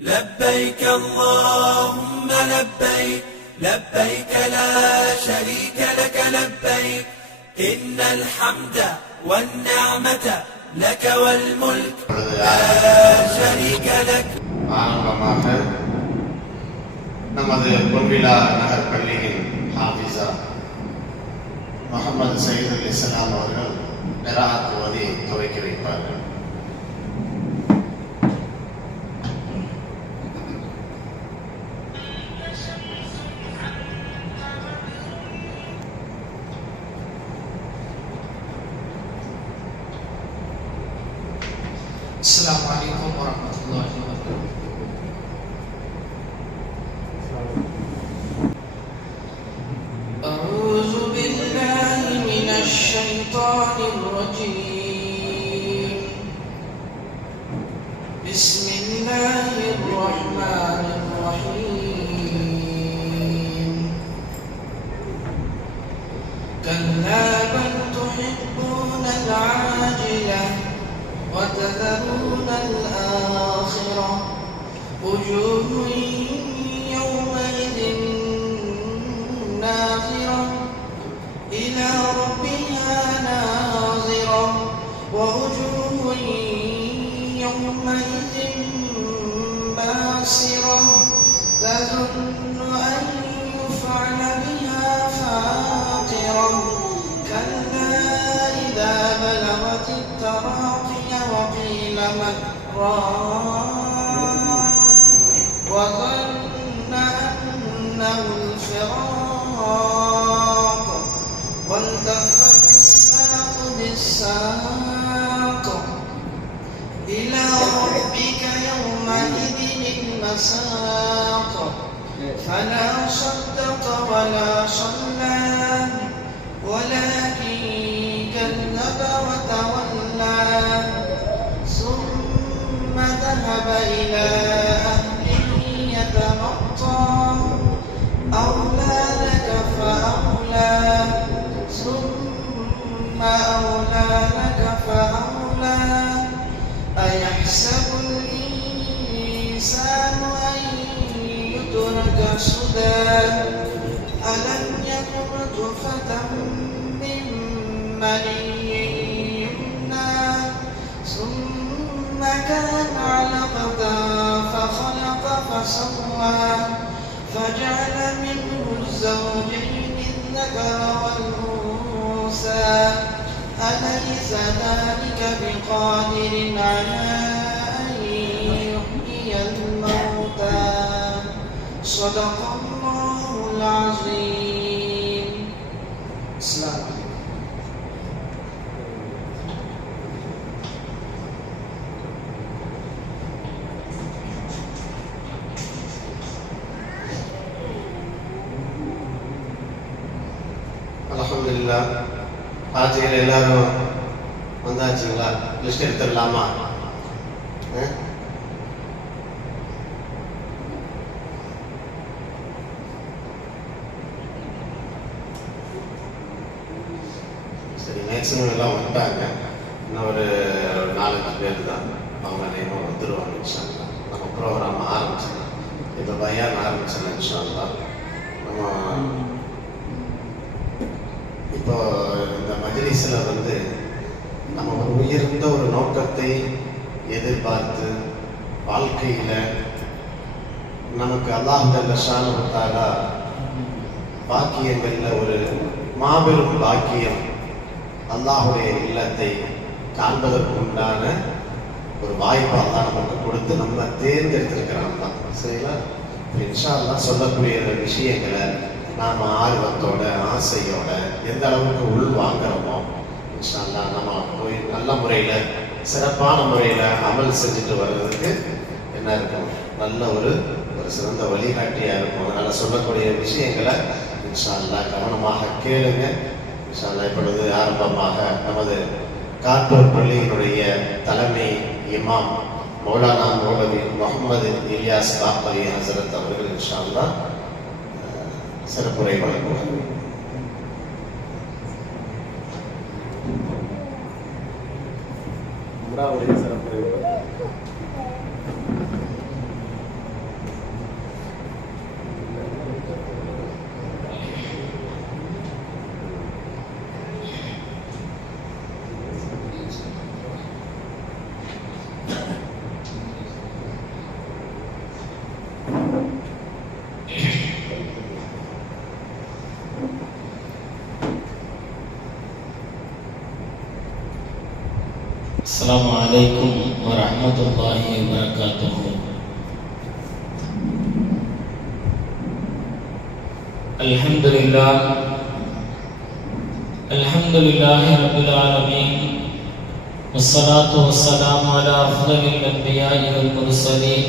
لبيك اللهم لبيك لبيك لا شريك لك لبيك إن الحمد والنعمة لك والملك لا شريك لك. ஆரம்பமாக நமது பொன்விழா நகர் பள்ளியின் ஹாஃபிஸா முகமது சயீதுல் இஸ்லாம் அவர்கள் கிராஅத் ஓதி துவக்கி வைப்பார்கள். السلام عليكم ورحمة الله وبركاته. أعوذ بالله من الشيطان الرجيم. بسم الله الرحمن الرحيم. كلا بل تحبون العاجلة وتذرون الآخرة وجوه يومئذ ناظرة إلى ربها ناظرة ووجوه يومئذ باسرة تظن أن يفعل بها فاقرة كلا إذا بلغت التراقي وقيل من راق وظن أنه الفراق والتفت الساق بالساق إلى ربك يومئذ المساق فلا صدق ولا صلى ولكن كذب وتولى ثم ذهب إلى أهله يتمطى أولى لك فأولى ثم أولى لك فأولى أيحسب الإنسان أن يترك سدى ألم يكن نطفة من مني يمنى ثم كان علقة فخلق فسوى فجعل منه الزوجين الذكر والأنثى أليس ذلك بقادر على أن يحيي الموتى صدق الله العظيم. السلام عليكم. அல்ஹம்துலில்லாஹ். ஆட்சிகள் எல்லாரும் வந்தாச்சுங்களா? லிஸ்ட் எடுத்துடலாமா? சரி, மேக்ஸிமம் எல்லாம் வந்துட்டாங்க. இன்னும் ஒரு 4-5 பேர் தான். அவங்க நேரம் வந்துடுவாங்க இன்ஷா அல்லாஹ். நம்ம ப்ரோக்ராம் ஆரம்பிச்சிடலாம். இப்போ பயான் ஆரம்பிச்சிடலாம் இன்ஷா அல்லாஹ். நம்ம இப்போ இந்த மஜ்லிஸில் வந்து நம்ம ஒரு உயர்ந்த ஒரு நோக்கத்தை எதிர்பார்த்து வாழ்க்கையில் நமக்கு அல்லாஹ் ஜல்ல ஷானஹு தஆலா பாக்கியங்களில் ஒரு மாபெரும் பாக்கியம் அல்லாஹுடைய இல்லத்தை காண்பதற்கு உண்டான ஒரு வாய்ப்பு அல்லாஹ் நமக்கு கொடுத்து நம்ம தேர்ந்தெடுத்திருக்கிறான் தான். சரிங்களா? இன்ஷா அல்லாஹ் சொல்லக்கூடிய விஷயங்களை நாம் ஆர்வத்தோட ஆசையோட எந்த அளவுக்கு உள் வாங்குறோமோ இன்ஷா அல்லாஹ் நம்ம போய் நல்ல முறையில் சிறப்பான முறையில் அமல் செஞ்சுட்டு வர்றதுக்கு என்ன இருக்கும், நல்ல ஒரு சிறந்த வழிகாட்டியாக இருக்கும். அதனால் சொல்லக்கூடிய விஷயங்களை இன்ஷா அல்லாஹ் கவனமாக கேளுங்க. இன்ஷா அல்லாஹ் இப்பொழுது ஆரம்பமாக நமது காட்டூர் பள்ளியினுடைய தலைமை இமாம் மௌலானா மௌலவி முகமது இலியாஸ் பாப்பரி ஹசரத் அவர்கள் இன்ஷா அல்லாஹ் சிறப்புரை வழங்குவார். சிறப்புரை السلام عليكم ورحمة الله وبركاته. الحمد لله رب العالمين، والصلاة والسلام على أفضل الأنبياء والمرسلين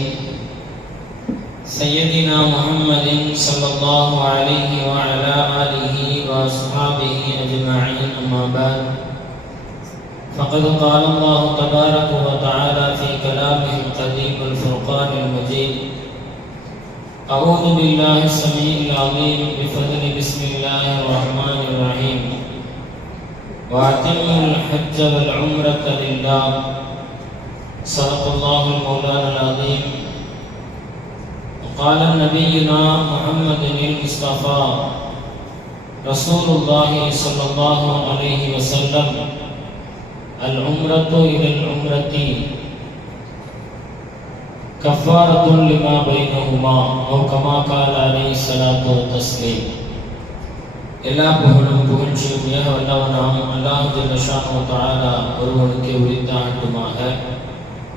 سيدنا محمد صلى الله عليه وعلى آله وأصحابه أجمعين. أما بعد، فقد قال الله تبارك وتعالى في كلامه القديم الفرقان المجيد: أعوذ بالله السميع العليم بفضل بسم الله الرحمن الرحيم، وأتموا الحج والعمرة لله. صدق الله المولانا العظيم. وقال نبينا محمد المصطفى رسول الله صلى الله عليه وسلم: العمرة إلى العمرة كفارة لما بينهما، أو كما قال عليه الصلاة والتسليم. எல்லா புகழும் புகழ்ச்சியும் ஏக வல்லவனாம் அல்லாஹ் ஜல்ல ஷானஹு வ தஆலா ஒருவனுக்கே உரித்தாகட்டுமாக.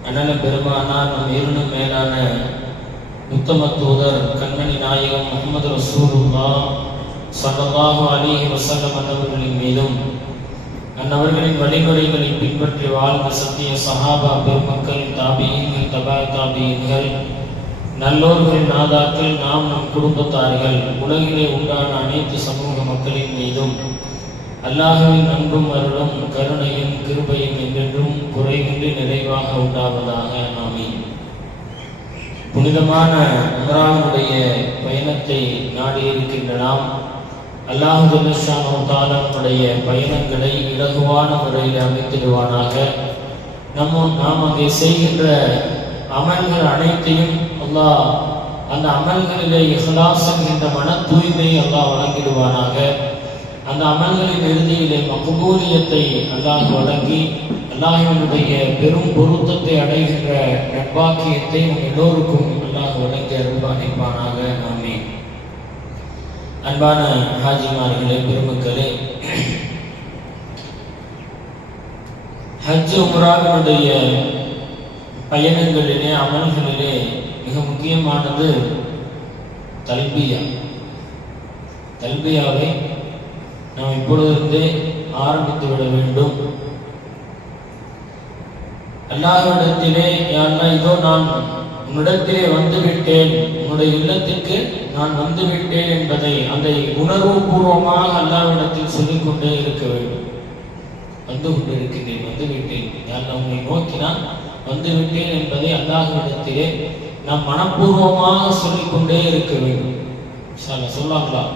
அண்ணல பெருமானார் நம் இருளும் மேலான உத்தம தூதர் கண்மணி நாயகம் முஹம்மது ரசூலுல்லாஹ் ஸல்லல்லாஹு அலைஹி வஸல்லம் அன்னவர்களின் மீதும் அன்னவர்களின் வழிமுறைகளை பின்பற்றி வாழ்ந்த சத்திய சஹாபா பெருமக்கள், தாபியீன்கள், தபா தாபியீன்கள், நல்லோர்கள், நாதாக்கள், நாம் நம் குடும்பத்தார்கள், உலகிலே உண்டான அனைத்து சமூக மக்களின் மீதும் அல்லாஹ்வின் அன்பும் அருளும் கருணையும் கிருபையும் என்றென்றும் குறைவின்றி நிறைவாக உண்டாவதாக. ஆமீன். புனிதமான உம்ராவுடைய பயணத்தை நாடியிருக்கின்ற நாம் அல்லாஹ் ஜல்ல ஷானஹு வ தஆலாவுடைய பயணங்களை இலகுவான முறையில் அமைத்திடுவானாக. நாம் அங்கே செய்கின்ற அமல்கள் அனைத்தையும் அல்லாஹ் அந்த அமல்களிலே இஹ்லாஸ் என்கின்ற மன தூய்மையை அல்லாஹ் வழங்கிடுவானாக. அந்த அமல்களின் இறுதியிலே மக்பூலியத்தை அல்லாஹ் வழங்கி அல்லாஹ்வினுடைய பெரும் பொருத்தத்தை அடைகின்ற நற்பாக்கியத்தை நம் எல்லோருக்கும் அல்லாஹ் வழங்கி அருள்பாலிப்பானாக. ஆமீன். அன்பான ஹாஜிமார்களே, பெருமக்களே, ஹஜ் உம்ராவினுடைய பயணங்களிலே அமல்களிலே மிக முக்கியமானது தல்பியா. தல்பியாவை நாம் இப்பொழுதே ஆரம்பித்து விட வேண்டும். அல்லாஹ்விடத்திலே, யா அல்லாஹ், இதோ நான் உன்னிடத்திலே வந்துவிட்டேன், உன்னுடைய இல்லத்திற்கு நான் வந்துவிட்டேன் என்பதை அந்த உணர்வு பூர்வமாக அல்லாஹ்விடத்தில் சொல்லிக்கொண்டே இருக்க வேண்டும். வந்து கொண்டிருக்கிறேன், வந்துவிட்டேன், யா அல்லாஹ், உன்னை நோக்கி நான் வந்துவிட்டேன் என்பதை அல்லாஹ்விடத்திலே நாம் மனப்பூர்வமாக சொல்லிக்கொண்டே இருக்க வேண்டும். இன்ஷா அல்லாஹ் சொல்லலாம்.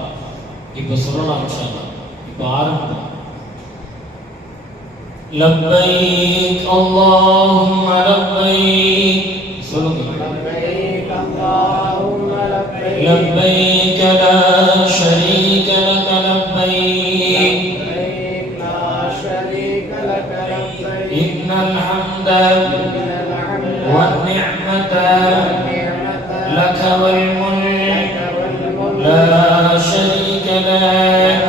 இப்ப சொல்லலாம். இன்ஷா அல்லாஹ் இப்ப ஆரம்பம். லப்பைக் அல்லாஹும்ம லப்பைக். சொல்லுங்க. லப்பைக் அல்லாஹும்ம லப்பைக். லப்பைக் லா ஷரீக லக லப்பைக். லப்பைக் லா ஷரீக லக லப்பைக். இன்னல் ஹம்த والنعمة لك والملك لا شريك لك.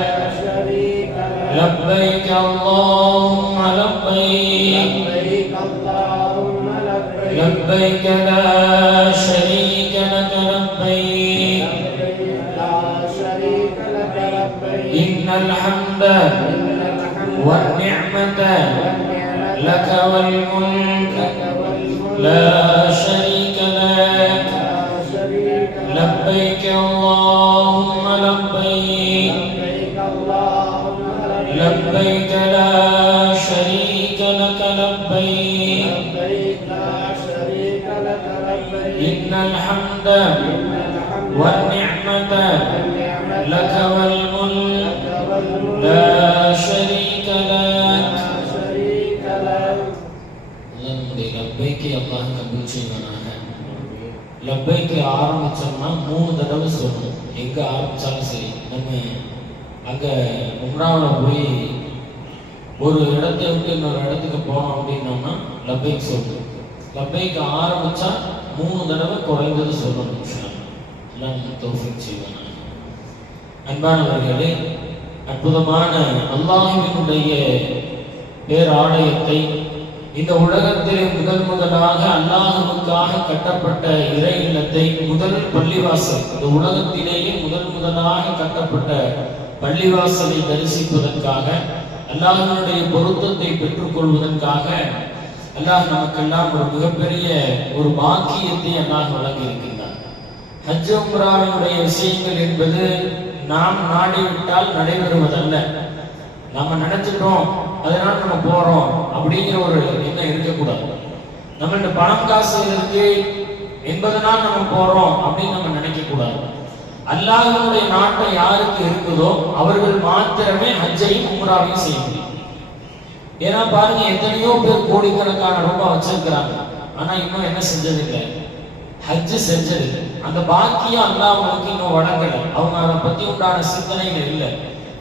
لبيك اللهم لبيك. لبيك لا شريك لك لبيك. إن الحمد والنعمة لك والملك لا شريك لك. لبيك اللهم لبيك. لبيك لا شريك لك لبيك. إن الحمد والنعمة لك والملك لا شريك لك. லப்பைக்கு அல்லாஹ் கபூல் செய்வானாக. லப்பைக்கு ஆரம்பிச்சோம்னா 3 தடவை சொல்லணும். எங்க ஆரம்பிச்சாலும் சரி, நம்ம அங்க உம்ராவில் போய் ஒரு இடத்தை விட்டு இன்னொரு இடத்துக்கு போனோம் அப்படின்னோம்னா லப்பைக் சொல்லணும். லப்பைக்கு ஆரம்பிச்சா 3 தடவை குறைந்தது சொல்லணும். எல்லாம் தௌஃபீக் செய்வானாக. அன்பானவர்களே, அற்புதமான அல்லாஹ்வினுடைய பேராலயத்தை இந்த உலகத்திலே முதலாக அல்லாஹ்வுக்காக கட்டப்பட்ட இறை இல்லத்தை, முதல் பள்ளிவாசல், இந்த உலகத்திலேயே முதலாக கட்டப்பட்ட பள்ளிவாசலை தரிசிப்பதற்காக, அல்லாஹ்வுடைய பொருத்தத்தை பெற்றுக் கொள்வதற்காக அல்லாஹ் நமக்கெல்லாம் ஒரு மிகப்பெரிய ஒரு பாக்கியத்தை அல்லாஹ் வழங்கி இருக்கின்றார். ஹஜ் உம்ராவினுடைய விஷயங்கள் என்பது நாம் நாடிவிட்டால் நடைபெறுவதல்ல. நம்ம நினைச்சிட்டோம் அதனால நம்ம போறோம் அப்படிங்கிற ஒரு எண்ணம் இருக்கக்கூடாது. நம்மள்ட்ட பணம் காசு இருக்கு என்பதனால் நம்ம போறோம் அப்படின்னு நம்ம நினைக்க கூடாது. அல்லாஹ்வுடைய நாட்டை யாருக்கு இருக்குதோ அவர்கள் மாத்திரமே ஹஜ்ஜையும் உம்ராவையும் செய்ய முடியும். ஏன்னா பாருங்க, எத்தனையோ பேர் கோடிக்கணக்கான ரூபாய் வச்சிருக்கிறாங்க, ஆனா இன்னும் என்ன செஞ்சதில்லை, ஹஜ் செஞ்சது. அந்த பாக்கியம் அல்லாஹ் அவங்களுக்கு இன்னும் வழங்கல. அவங்க அதை பத்தி உண்டான சிந்தனைகள் இல்லை.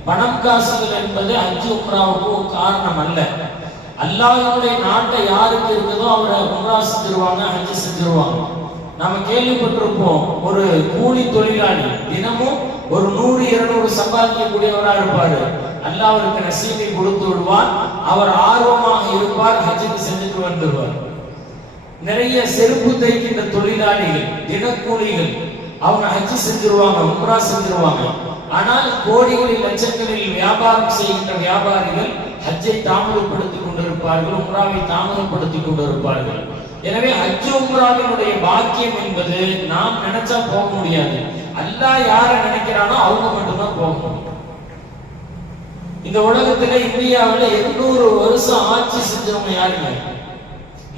பணம் காசுகள் என்பது ஹஜ் உம்ராவுக்கு ஒரு காரணம் அல்ல. அல்லாஹ்வுடைய நாட்டை யாருக்கு இருக்குதோ அவரை உம்ரா செஞ்சிருவாங்க, ஹஜ் செஞ்சிருவாங்க. நாம கேள்விப்பட்டிருப்போம், ஒரு கூலி தொழிலாளி தினமும் ஒரு 100-200 சம்பாதிக்கக்கூடியவரா இருப்பாரு. அல்லாஹ் அவருக்கு நசீபை கொடுத்து விடுவார். அவர் ஆர்வமாக இருப்பார், ஹஜ்ஜுக்கு செஞ்சுட்டு வந்துடுவார். நிறைய செருப்பு தைக்கின்ற தொழிலாளிகள், தினக்கூலிகள், அவங்க ஹஜ் செஞ்சிருவாங்க, உம்ரா செஞ்சிருவாங்க. ஆனால் கோடிகளில் லட்சங்களில் வியாபாரம் செய்கின்ற வியாபாரிகள் ஹஜ்ஜை தாமதப்படுத்திக் கொண்டிருப்பார்கள், உம்ராவை தாமதப்படுத்திக் கொண்டிருப்பார்கள். எனவே ஹஜ் உம்ராவினுடைய பாக்கியம் என்பது நாம் நினைச்சா போக முடியாது. அல்லாஹ் யாரை நினைக்கிறானோ அவங்க மட்டும்தான் போக முடியும். இந்த உலகத்துல இந்தியாவில் 800 வருஷம் ஆட்சி செஞ்சவங்க யாருங்க?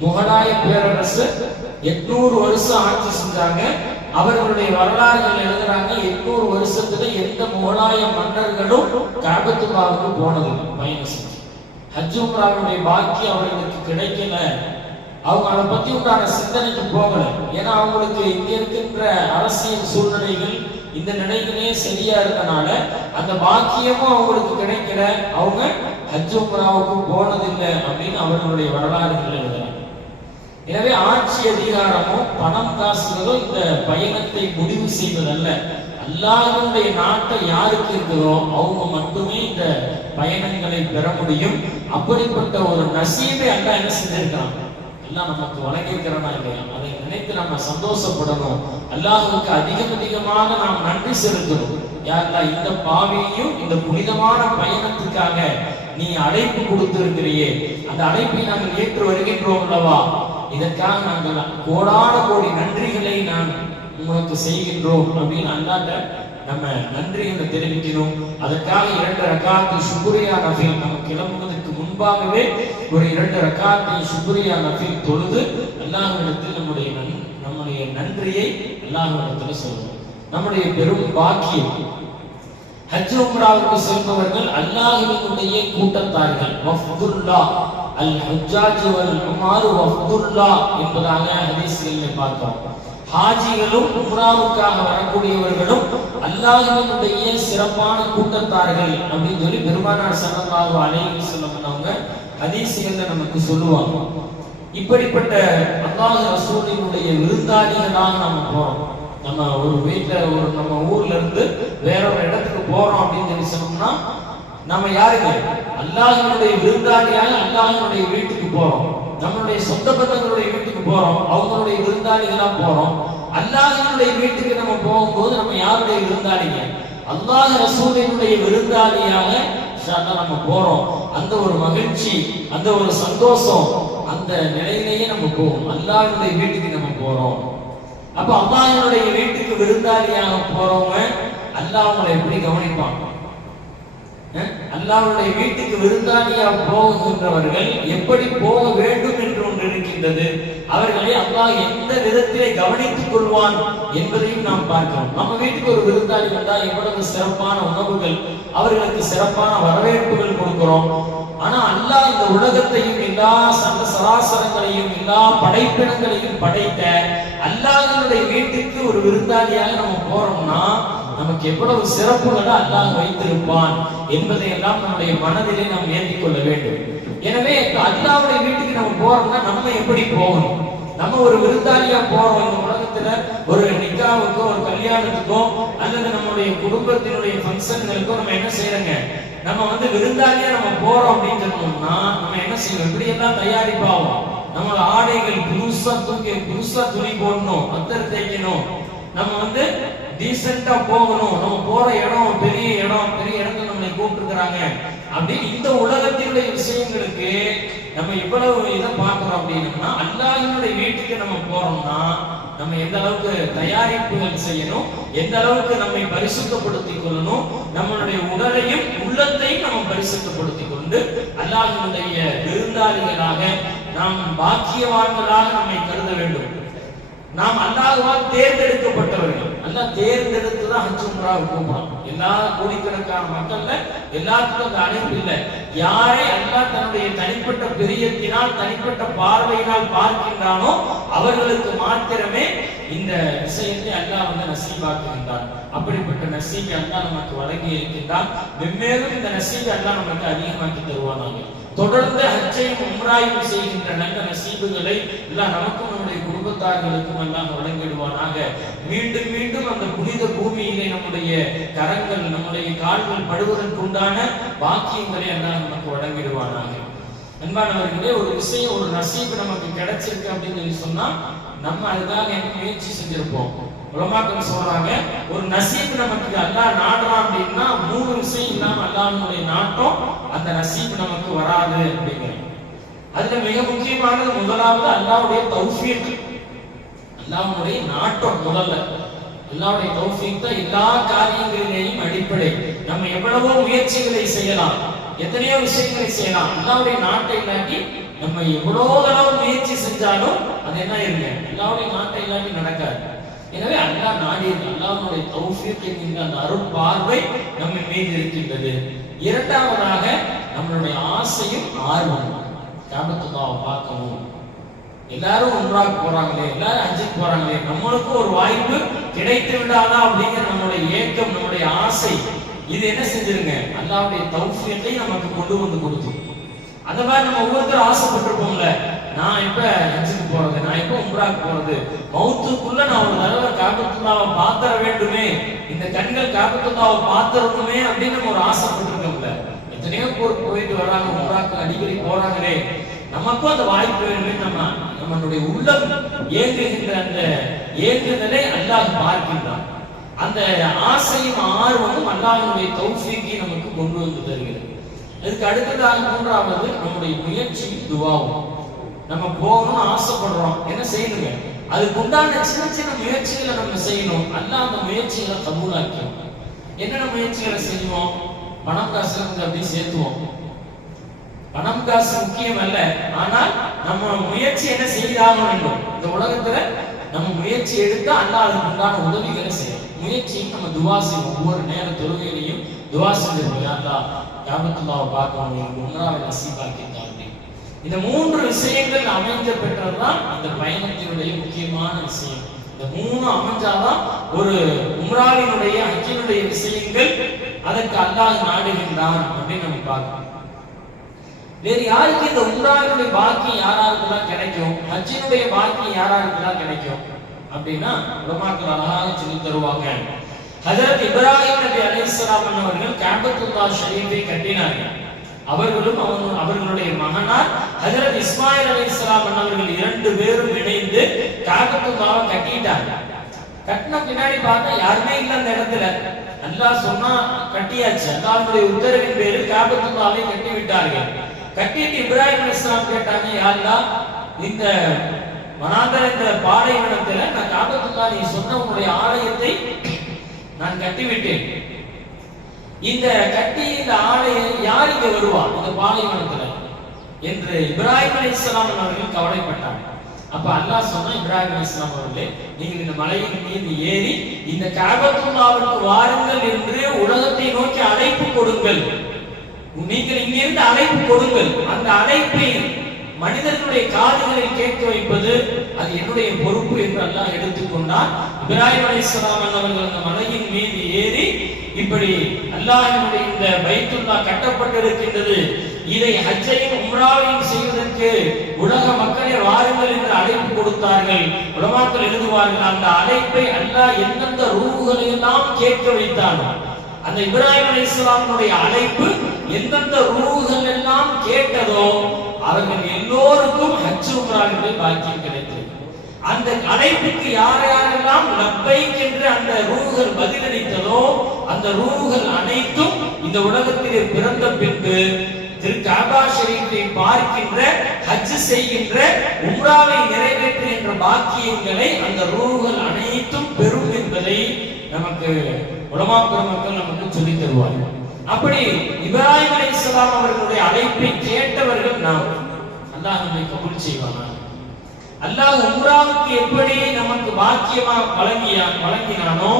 முகலாய பேரரசு 800 வருஷம் ஆட்சி செஞ்சாங்க. அவர்களுடைய வரலாறுகள் எழுதுறாங்க, 800 வருஷத்துல எந்த முகலாய மன்னர்களும் கஅபத்துல்லாஹ்வுக்கு போனது பயணம் செஞ்சு. ஹஜ் உம்ராவுடைய பாக்கியம் அவர்களுக்கு கிடைக்கல. அவங்க அதை பத்தி உண்டான சிந்தனைக்கு போகல. ஏன்னா அவங்களுக்கு இங்க இருக்கின்ற அரசியல் சூழ்நிலைகள் இந்த நிலைகளே சரியா இருந்தனால அந்த பாக்கியமும் அவங்களுக்கு கிடைக்கல. அவங்க ஹஜ் உம்ராவுக்கு போனதில்லை அப்படின்னு அவர்களுடைய வரலாறுகள் எழுதுறாங்க. எனவே ஆட்சி அதிகாரமும் பணம் காசுகளோ இந்த பயணத்தை முடிவு செய்வதல்ல. அல்லாஹ்வுடைய நாட்டை யாருக்கு இருக்குதோ அவங்க மட்டுமே இந்த பயணங்களை பெற முடியும். அப்படிப்பட்ட ஒரு நசீபை அல்லாஹ் என்ன செஞ்சிருக்காங்க, எல்லாம் நமக்கு வழங்கியிருக்கிறனா இல்லையா, அதை நினைத்து நம்ம சந்தோஷப்படணும். அல்லாஹ்வுக்கு அதிகமாக நாம் நன்றி செலுத்தணும். யாருலா இந்த பாவியையும் இந்த புனிதமான பயணத்துக்காக நீ அழைப்பு கொடுத்திருக்கிறியே, அந்த அழைப்பை நாங்கள் ஏற்று வருகின்றோம் அல்லவா, இதற்காக நாங்கள் கோடான கோடி நன்றிகளை நான் உங்களுக்கு செய்கின்றோம் அப்படின்னு அல்லாஹ்ட்ட நம்ம நன்றிகளை தெரிவிக்கிறோம். அதற்காக 2 ரக்காத்து சுக்ரியா நஃபில், நம்ம கிளம்புவதற்கு முன்பாகவே ஒரு 2 ரக்காத்தை சுக்ரியா நஃபில் தொழுது அல்லாஹ்விடத்தில் நம்முடைய நன்றியை அல்லாஹ்விடத்தில் சொல்லுவோம். நம்முடைய பெரும் பாக்கியம். ஹஜ் உம்ராவுக்கு செல்பவர்கள் அல்லாஹ்வினுடைய கூட்டத்தார்கள், வஃதுல்லாஹ், அல் ஹஜ்ஜாஜ் வல் உமார் வஃதுல்லாஹ் என்பதாக ஹதீஸ்களில் பார்த்தோம். ஹாஜிகளும் உம்ராவுக்காக வரக்கூடியவர்களும் அல்லாஹ்வினுடைய சிறப்பான கூட்டத்தார்கள் அப்படின்னு சொல்லி பெருமானார் ஸல்லல்லாஹு அலைஹி வஸல்லம் அவங்க ஹதீஸ்களில் நமக்கு சொல்லுவாங்க. இப்படிப்பட்ட அல்லாஹ் ரசூலினுடைய விருந்தாளிகளாக நாம போறோம். நம்ம ஒரு வீட்டில் நம்ம ஊர்ல இருந்து வேற ஒரு இடத்துக்கு போறோம் அப்படின்னு சொல்லி சொன்னோம்னா நம்ம யாருங்க? அல்லாஹ்வினுடைய விருந்தாளியாக அல்லாஹ்வினுடைய வீட்டுக்கு போறோம். நம்மளுடைய சொந்த பந்தங்களுடைய வீட்டுக்கு போறோம், அவங்களுடைய விருந்தாளிகளா போறோம். அல்லாஹ்வினுடைய வீட்டுக்கு நம்ம போகும்போது நம்ம யாருடைய விருந்தாளிங்க? அல்லாஹ் ரசூலினுடைய விருந்தாளியாக நம்ம போறோம். அந்த ஒரு மகிழ்ச்சி, அந்த ஒரு சந்தோஷம், அந்த நிலையிலேயே நம்ம போவோம். அல்லாஹ்வினுடைய வீட்டுக்கு நம்ம போறோம். அப்ப அல்லாஹ்வினுடைய வீட்டுக்கு விருந்தாளியாக போறவங்க அல்லாஹ் அவங்களை எப்படி கவனிப்பாங்க? அல்லாஹ்வுடைய வீட்டுக்கு விருந்தாளியாக போகின்றவர்கள் எப்படி போக வேண்டும் என்று ஒன்று இருக்கின்றது. அவர்களை அல்லாஹ் எந்த விதத்திலே கவனித்துக் கொள்வான் என்பதையும் நாம் பார்க்கிறோம். நம்ம வீட்டுக்கு ஒரு விருந்தாளி வந்தால் எவ்வளவு சிறப்பான உணவுகள், அவர்களுக்கு சிறப்பான வரவேற்புகள் கொடுக்கிறோம். ஆனா அல்லாஹ் இந்த உலகத்தையும் எல்லா சந்த சராசரங்களையும் எல்லா படைப்பினங்களையும் படைத்த அல்லாஹ்வுடைய வீட்டுக்கு ஒரு விருந்தாளியாக நம்ம போறோம்னா நமக்கு எவ்வளவு சிறப்புகளை அல்லாஹ் வைத்திருப்பான் என்பதை எல்லாம் நம்முடைய மனதிலே நாம் ஏற்றிக் கொள்ள வேண்டும். எனவே அல்லாஹ்வுடைய வீட்டுக்கு நம்ம போறோம்னா நம்ம எப்படி போகணும்? நம்ம ஒரு விருந்தாளியா போறோம். இந்த உலகத்துல ஒரு நிக்காவுக்கோ ஒரு கல்யாணத்துக்கோ அல்லது நம்முடைய குடும்பத்தினுடைய ஃபங்க்ஷன்களுக்கோ நம்ம என்ன செய்யறோங்க? நம்ம விருந்தாளியா நம்ம போறோம் அப்படின்னு சொன்னோம்னா நம்ம என்ன செய்யணும், இப்படி எல்லாம் தயாரிப்பாகும். நம்ம ஆடைகள் புதுசா துணி போடணும், அத்தர் தேய்க்கணும், நம்ம டீசெண்டா போகணும், நம்ம போற இடம் பெரிய இடத்துல நம்மளை கூப்பிட்டுருக்காங்க அப்படின்னு இந்த உலகத்தினுடைய விஷயங்களுக்கு நம்ம இவ்வளவு இதை பார்க்கிறோம். அப்படின்னா அல்லாஹ்வினுடைய வீட்டுக்கு நம்ம போறோம்னா நம்ம எந்த அளவுக்கு தயாரிப்புகள் செய்யணும், எந்த அளவுக்கு நம்மை பரிசுத்தப்படுத்திக் கொள்ளணும், நம்மளுடைய உடலையும் உள்ளத்தையும் நம்ம பரிசுத்தப்படுத்திக் கொண்டு அல்லாஹ்வினுடைய விருந்தாளிகளாக நாம் பாக்கியவான்களாக நம்மை கருத வேண்டும். நாம் அல்லாஹ்வால் தேர்ந்தெடுக்கப்பட்டவர்கள். அல்லாஹ் தேர்ந்தெடுத்துதான் ஹஜ் உம்ராவை கூப்பிடுறான். எல்லா கோடிக்கணக்கான மக்கள்ல எல்லாத்துக்கும் அந்த அழைப்பு இல்லை. யாரை அல்லாஹ் தன்னுடைய தனிப்பட்ட பிரியத்தினால் தனிப்பட்ட பார்வையினால் பார்க்கின்றானோ அவர்களுக்கு மாத்திரமே இந்த விஷயத்தை அல்லாஹ் நசீபாக்குகின்றான். அப்படிப்பட்ட நசீபை அல்லாஹ் நமக்கு வழங்கி இருக்கின்றான். மென்மேலும் இந்த நசீபை அல்லாஹ் நமக்கு அதிகமாக்கி தருவானாங்க. தொடர்ந்து ஹஜ்ஜையும் உம்ராயும் செய்கின்ற நல்ல நசீபுகளை எல்லாம் நமக்கும் நம்முடைய குடும்பத்தார்களுக்கும் எல்லாம் வழங்கிடுவானாக. மீண்டும் மீண்டும் அந்த புனித பூமியிலே நம்முடைய கரங்கள் நம்முடைய கால்கள் படுவதற்குண்டான பாக்கியங்களை எல்லாம் நமக்கு வழங்கிடுவானாக. அன்பானவர்களே, ஒரு விஷயம் ஒரு நசீபு நமக்கு கிடைச்சிருக்கு அப்படின்னு சொன்னா நம்ம அதுக்காக என்ன முயற்சி செஞ்சிருப்போம். உலமாக்கள் சொல்றாங்க, ஒரு நசீப் நமக்கு அல்லாஹ் நாடுறான் அப்படின்னா 3 விஷயம் இல்லாம அல்லாஹ்வுடைய நாட்டம் அந்த நசீப் நமக்கு வராது அப்படிங்கிறது. அதுல மிக முக்கியமானது முதலாவது அல்லாஹ்வுடைய தௌஃபீக். அல்லாஹ்வுடைய நாட்டம் முதல்ல. அல்லாஹ்வுடைய தௌஃபீக் தான் எல்லா காரியங்களிலேயும் அடிப்படை. நம்ம எவ்வளவோ முயற்சிகளை செய்யலாம், எத்தனையோ விஷயங்களை செய்யலாம், அல்லாஹ்வுடைய நாட்டை இல்லாட்டி நம்ம எவ்வளவு தடவை முயற்சி செஞ்சாலும் அது என்ன இருங்க, அல்லாஹ்வுடைய நாட்டை இல்லாட்டி நடக்காது. எனவே அல்லாஹ் நாடியது, அல்லாஹ்வுடைய தௌஃபீக் என்கின்ற அந்த அருள் பார்வை நம்ம மீது இருக்கின்றது. இரண்டாவதாக நம்மளுடைய ஆசையும் ஆர்வமும். காபத்துல்லாஹ்வை பார்க்கணும், எல்லாரும் உம்ராக்கு போறாங்களே, எல்லாரும் ஹஜ்ஜுக்கு போறாங்களே, நம்மளுக்கும் ஒரு வாய்ப்பு கிடைத்து விடாதா அப்படிங்கிற நம்மளுடைய ஏக்கம், நம்மளுடைய ஆசை, இது என்ன செஞ்சிருங்க, அல்லாஹ்வுடைய தௌஃபீக்கை நமக்கு கொண்டு வந்து கொடுத்து. அந்த மாதிரி நம்ம ஒவ்வொருத்தரும் ஆசைப்பட்டிருப்போம்ல, நான் இப்ப ஹஜ்ஜுக்கு போறது, நான் இப்ப உம்ராக்கு போறது, மௌத்துக்குள்ள நான் ஒரு தடவை காபத்துல்லாஹ்வை பார்த்தற வேண்டுமே, இந்த கண்கள் காபத்துல்லாஹ்வை பார்த்தறணுமே அப்படின்னு நம்ம ஒரு ஆசைப்பட்டிருக்கோம்ல. எத்தனையோ பேர் போயிட்டு வராங்க, உம்ராக்கு அடிக்கடி போறாங்களே, நமக்கும் அந்த வாய்ப்பு வேணுமே. நம்மளுடைய உள்ளம் ஏங்குகின்ற அந்த ஏங்குதலை அல்லாஹ் பார்க்கின்றான். அந்த ஆசையும் ஆர்வமும் அல்லாஹ்வுடைய தௌஃபீக்கை நமக்கு கொண்டு வந்து தருகிறது. அதுக்கு அடுத்ததாக மூன்றாவது நம்முடைய முயற்சியும் துஆவும். நம்ம போகணும்னு ஆசைப்படுறோம், என்ன செய்யணுங்க, அதுக்கு உண்டான சின்ன சின்ன முயற்சிகளை நம்ம செய்யணும். அல்லாஹ் அந்த முயற்சிகளை கபூலாக்கும். என்னென்ன முயற்சிகளை செய்வோம், பணம் காசு அப்படி சேர்த்துவோம். பணம் காசு முக்கியம் அல்ல, ஆனால் நம்ம முயற்சி என்ன செய்தாக வேண்டும். இந்த உலகத்துல நம்ம முயற்சி எடுத்தா அல்லாஹ் அதுக்கு உண்டான உதவிகளை செய்யும். முயற்சியும் நம்ம துஆ செய்வோம். ஒவ்வொரு நேர தொழுகையிலையும் துஆ செஞ்சிருப்போம், யா அல்லாஹ் காபத்துல்லாஹ்வை பார்க்கணும், உம்ராவை நசீபாக்கிட்டாங்க. இந்த 3 விஷயங்கள் அமைஞ்ச பெற்றதுதான் இந்த பயணத்தினுடைய முக்கியமான விஷயம். இந்த 3 அமைஞ்சாதான் ஒரு உம்ராவினுடைய ஹஜ்ஜினுடைய விஷயங்கள் அதற்கு அல்லாஹ் நாடுகின்றான் அப்படின்னு நம்ம பார்க்கணும். வேறு யாருக்கு இந்த உம்ராவினுடைய பாக்கியம் யாராருக்கெல்லாம் கிடைக்கும், ஹஜ்ஜினுடைய பாக்கியம் யாராருக்கெல்லாம் கிடைக்கும் அப்படின்னா உலமாக்கள் அழகாக சொல்லி தருவாங்க. ஹஜ்ரத் இப்ராஹிம் நபி அலைஹிஸ்ஸலாம் அவர்கள் காபத்துல்லாஹ் ஷரீஃபை கட்டினார்கள். அவர்களும் அவர்களுடைய மகனார் ஹஜ்ரத் இஸ்மாயில் அலைஹிஸ்ஸலாம் அவர்கள் 2 பேரும் இணைந்து காபத்துல்லாஹ்வை கட்டிட்டாங்க. கட்டின பின்னாடி பார்த்தா யாருமே இல்ல அந்த இடத்துல. அல்லாஹ் சொன்னா கட்டியாச்சு, அல்லாஹ்வுடைய உத்தரவின் பேரில் காபத்துல்லாஹ்வை கட்டி விட்டார்கள். கட்டிட்டு இப்ராஹிம் அலைஹிஸ்ஸலாம் கேட்டாங்க, யா அல்லாஹ் இந்த வனாந்தர இந்த பாலைவனத்துல நான் காபத்துல்லாஹ் நீ சொன்ன உன்னுடைய ஆலயத்தை நான் கட்டிவிட்டேன். இந்த ஆலய யார் இங்க வருவா இந்த பாலைவனத்துல என்று இப்ராஹிம் அலைஹிஸ்ஸலாம் அவர்கள் கவலைப்பட்டாங்க. அப்ப அல்லாஹ் சொன்னா, இப்ராஹிம் அலைஹிஸ்ஸலாம் அவர்களே, நீங்கள் இந்த மலையின் மீது ஏறி இந்த காபத்துல்லாஹ்வுக்கு வாருங்கள் என்று உலகத்தை நோக்கி அழைப்பு கொடுங்கள். நீங்கள் இங்கிருந்து அழைப்பு கொடுங்கள். அந்த அழைப்பை மனிதர்களுடைய காதுகளில் கேட்க வைப்பது அது என்னுடைய பொறுப்பு என்று அல்லாஹ் எடுத்துக்கொண்டார். இப்ராஹிம் அலைஹிஸ்ஸலாம் அவர்கள் அந்த மலையின் மீது ஏறி இப்படி அல்லாஹ்வினுடைய இந்த பைத்துல்லாஹ் கட்டப்பட்டிருக்கின்றது, இதை ஹஜ்ஜையும் உம்ராவையும் செய்வதற்கு உலக மக்களை வாருங்கள் என்று அழைப்பு கொடுத்தார்கள். உலமாக்கள் எழுதுவார்கள், அந்த அழைப்பை அல்லாஹ் எந்தெந்த ரூஹுகளை எல்லாம் கேட்க வைத்தானோ அந்த இப்ராஹிம் அலைஹிஸ்ஸலாமுடைய அழைப்பு எந்தெந்த ரூஹ்கள் எல்லாம் கேட்டதோ அவர்கள் எல்லோருக்கும் ஹஜ் உம்ராவுடைய பாக்கியம் கிடைத்தது. அந்த அழைப்புக்கு யார் யாரெல்லாம் லப்பைக் என்று அந்த ரூஹ்கள் பதிலளித்ததோ அந்த ரூஹ்கள் அனைத்தும் இந்த உலகத்திலே பிறந்த பின்பு திரு காபா ஷரீஃபை பார்க்கின்ற, ஹஜ் செய்கின்ற, உம்ராவை நிறைவேற்றுகின்ற பாக்கியங்களை அந்த ரூஹ்கள் அனைத்தும் பெறும் என்பதை நமக்கு உலமா பெருமக்கள் நமக்கு சொல்லி தருவார்கள். அப்படி இப்ராஹிம் அலைஹிஸ்ஸலாம் அவர்களுடைய அழைப்பை கேட்டவர்கள் நாம். அல்லாஹ் நம்மை கபூல் செய்வானா? அல்லாஹ் உம்ராவுக்கு எப்படி நமக்கு பாக்கியமா வழங்கினானோ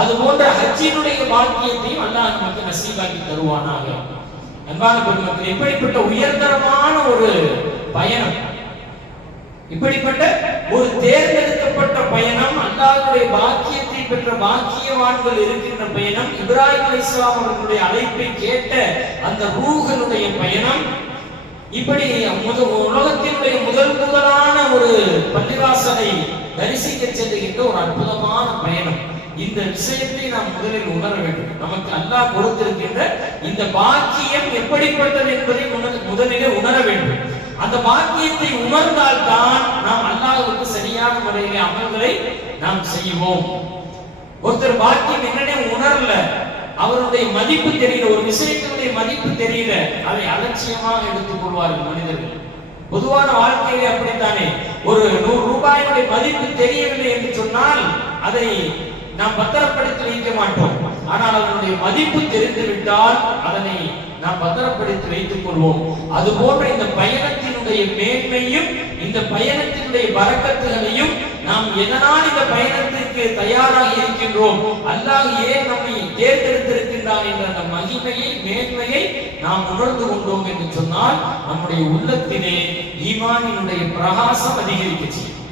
அது போன்ற ஹஜ்ஜினுடைய பாக்கியத்தையும் அல்லாஹ் நமக்கு நசீபாக்கி தருவானாக. அன்பான பெருமக்கள், எப்படிப்பட்ட உயர்தரமான ஒரு பயணம், இப்படிப்பட்ட ஒரு தேர்ந்தெடுக்கப்பட்ட பயணம், அல்லாஹ்வுடைய பாக்கியத்தை பெற்ற பாக்கியவான்கள் இருக்கின்ற பயணம், இப்ராஹிம் அலைஹிஸ்ஸலாம் அவர்களுடைய அழைப்பை கேட்ட அந்த ரூஹ்களுடைய பயணம், இப்படி உலகத்தினுடைய முதலான ஒரு பள்ளிவாசலை தரிசிக்க செல்லுகின்ற ஒரு அற்புதமான பயணம். இந்த விஷயத்தை நாம் முதலில் உணர வேண்டும். நமக்கு அல்லாஹ் கொடுத்திருக்கின்ற இந்த பாக்கியம் எப்படிப்பட்டது என்பதை முதலிலே உணர வேண்டும். அந்த பாக்கியத்தை உணர்ந்தால்தான் நாம் அல்லாஹ்வுக்கு சரியான முறையிலே அமல்களை நாம் செய்வோம். ஒருத்தர் பாக்கியம் என்னன்னே உணரல, அவருடைய மதிப்பு தெரியல, ஒரு விஷயத்தினுடைய மதிப்பு தெரியல, அதை அலட்சியமாக எடுத்துக் கொள்வார்கள் மனிதர்கள். பொதுவான வாழ்க்கையிலே அப்படித்தானே. ஒரு 100 ரூபாயினுடைய மதிப்பு தெரியவில்லை என்று சொன்னால் அதை நாம் பத்திரப்படுத்தி வைக்க மாட்டோம். ஆனால் அதனுடைய மதிப்பு தெரிந்துவிட்டால் அதனை நாம் பத்திரப்படுத்தி வைத்துக் கொள்வோம். அது போன்ற இந்த பயணத்தினுடைய மேன்மையும் இந்த பயணத்தினுடைய பரக்கத்துகளையும் நாம் எதனால் இந்த பயணத்திற்கு தயாராக இருக்கின்றோம், அல்லாஹ் ஏன் நம்மை தேர்ந்தெடுத்திருக்கின்றார் என்ற அந்த மகிமையை, மேன்மையை நாம் உணர்ந்து கொண்டோம் என்று சொன்னால் நம்முடைய உள்ளத்திலே ஈமானினுடைய பிரகாசம் அதிகரிக்க செய்யும்,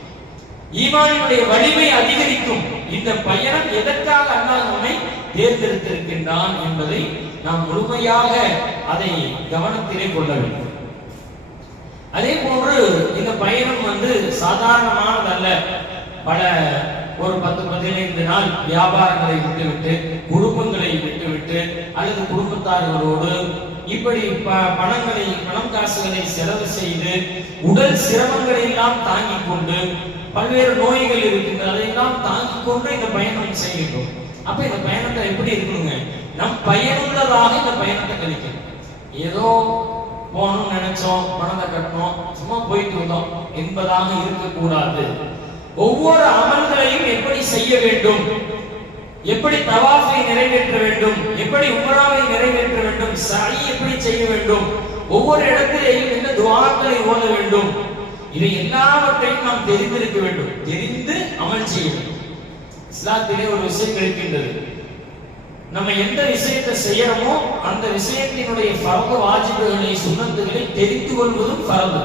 ஈமானினுடைய வலிமை அதிகரிக்கும். இந்த பயணம் எதற்காக அல்லாஹ் நம்மை தேர்ந்தெடுத்திருக்கின்றான் என்பதை நாம் முழுமையாக அதை கவனத்திலே கொள்ள வேண்டும். அதே போன்று இந்த பயணம் சாதாரணமானதல்ல. பல ஒரு 10-15 நாள் வியாபாரங்களை விட்டுவிட்டு, குடும்பங்களை விட்டுவிட்டு, அல்லது குடும்பத்தார்களோடு இப்படி பணம் காசுகளை செலவு செய்து உடல் சிரமங்களை எல்லாம் தாங்கிக் கொண்டு, பல்வேறு நோய்கள் இருக்கின்றன, அதையெல்லாம் தாங்கிக் கொண்டு இந்த பயணம் செய்கின்றோம். அப்ப இந்த பயணத்தை எப்படி இருக்கணுங்க? நம் பயனுள்ளதாக இந்த பயணத்தை கழிக்கணும். ஏதோ போகணும்னு நினைச்சோம், பணத்தை கட்டணும், சும்மா போயிட்டு வந்தோம் என்பதாக இருக்கக்கூடாது. ஒவ்வொரு அமல்களையும் எப்படி செய்ய வேண்டும், எப்படி தவாஃபை நிறைவேற்ற வேண்டும், எப்படி உம்ராவை நிறைவேற்ற வேண்டும், சஅய் எப்படி செய்ய வேண்டும், ஒவ்வொரு இடத்திலேயும் என்ன துஆக்களை ஓத வேண்டும், இவை எல்லாவற்றையும் நாம் தெரிந்திருக்க வேண்டும். தெரிந்து அமல் செய்ய வேண்டும். இஸ்லாத்திலே ஒரு விஷயம் இருக்கின்றது. நம்ம எந்த விஷயத்தை செய்யறோமோ அந்த விஷயத்தினுடைய ஃபர்து, வாஜிபுகளை, சுன்னத்துகளை தெரிந்து கொள்வதும் ஃபர்து.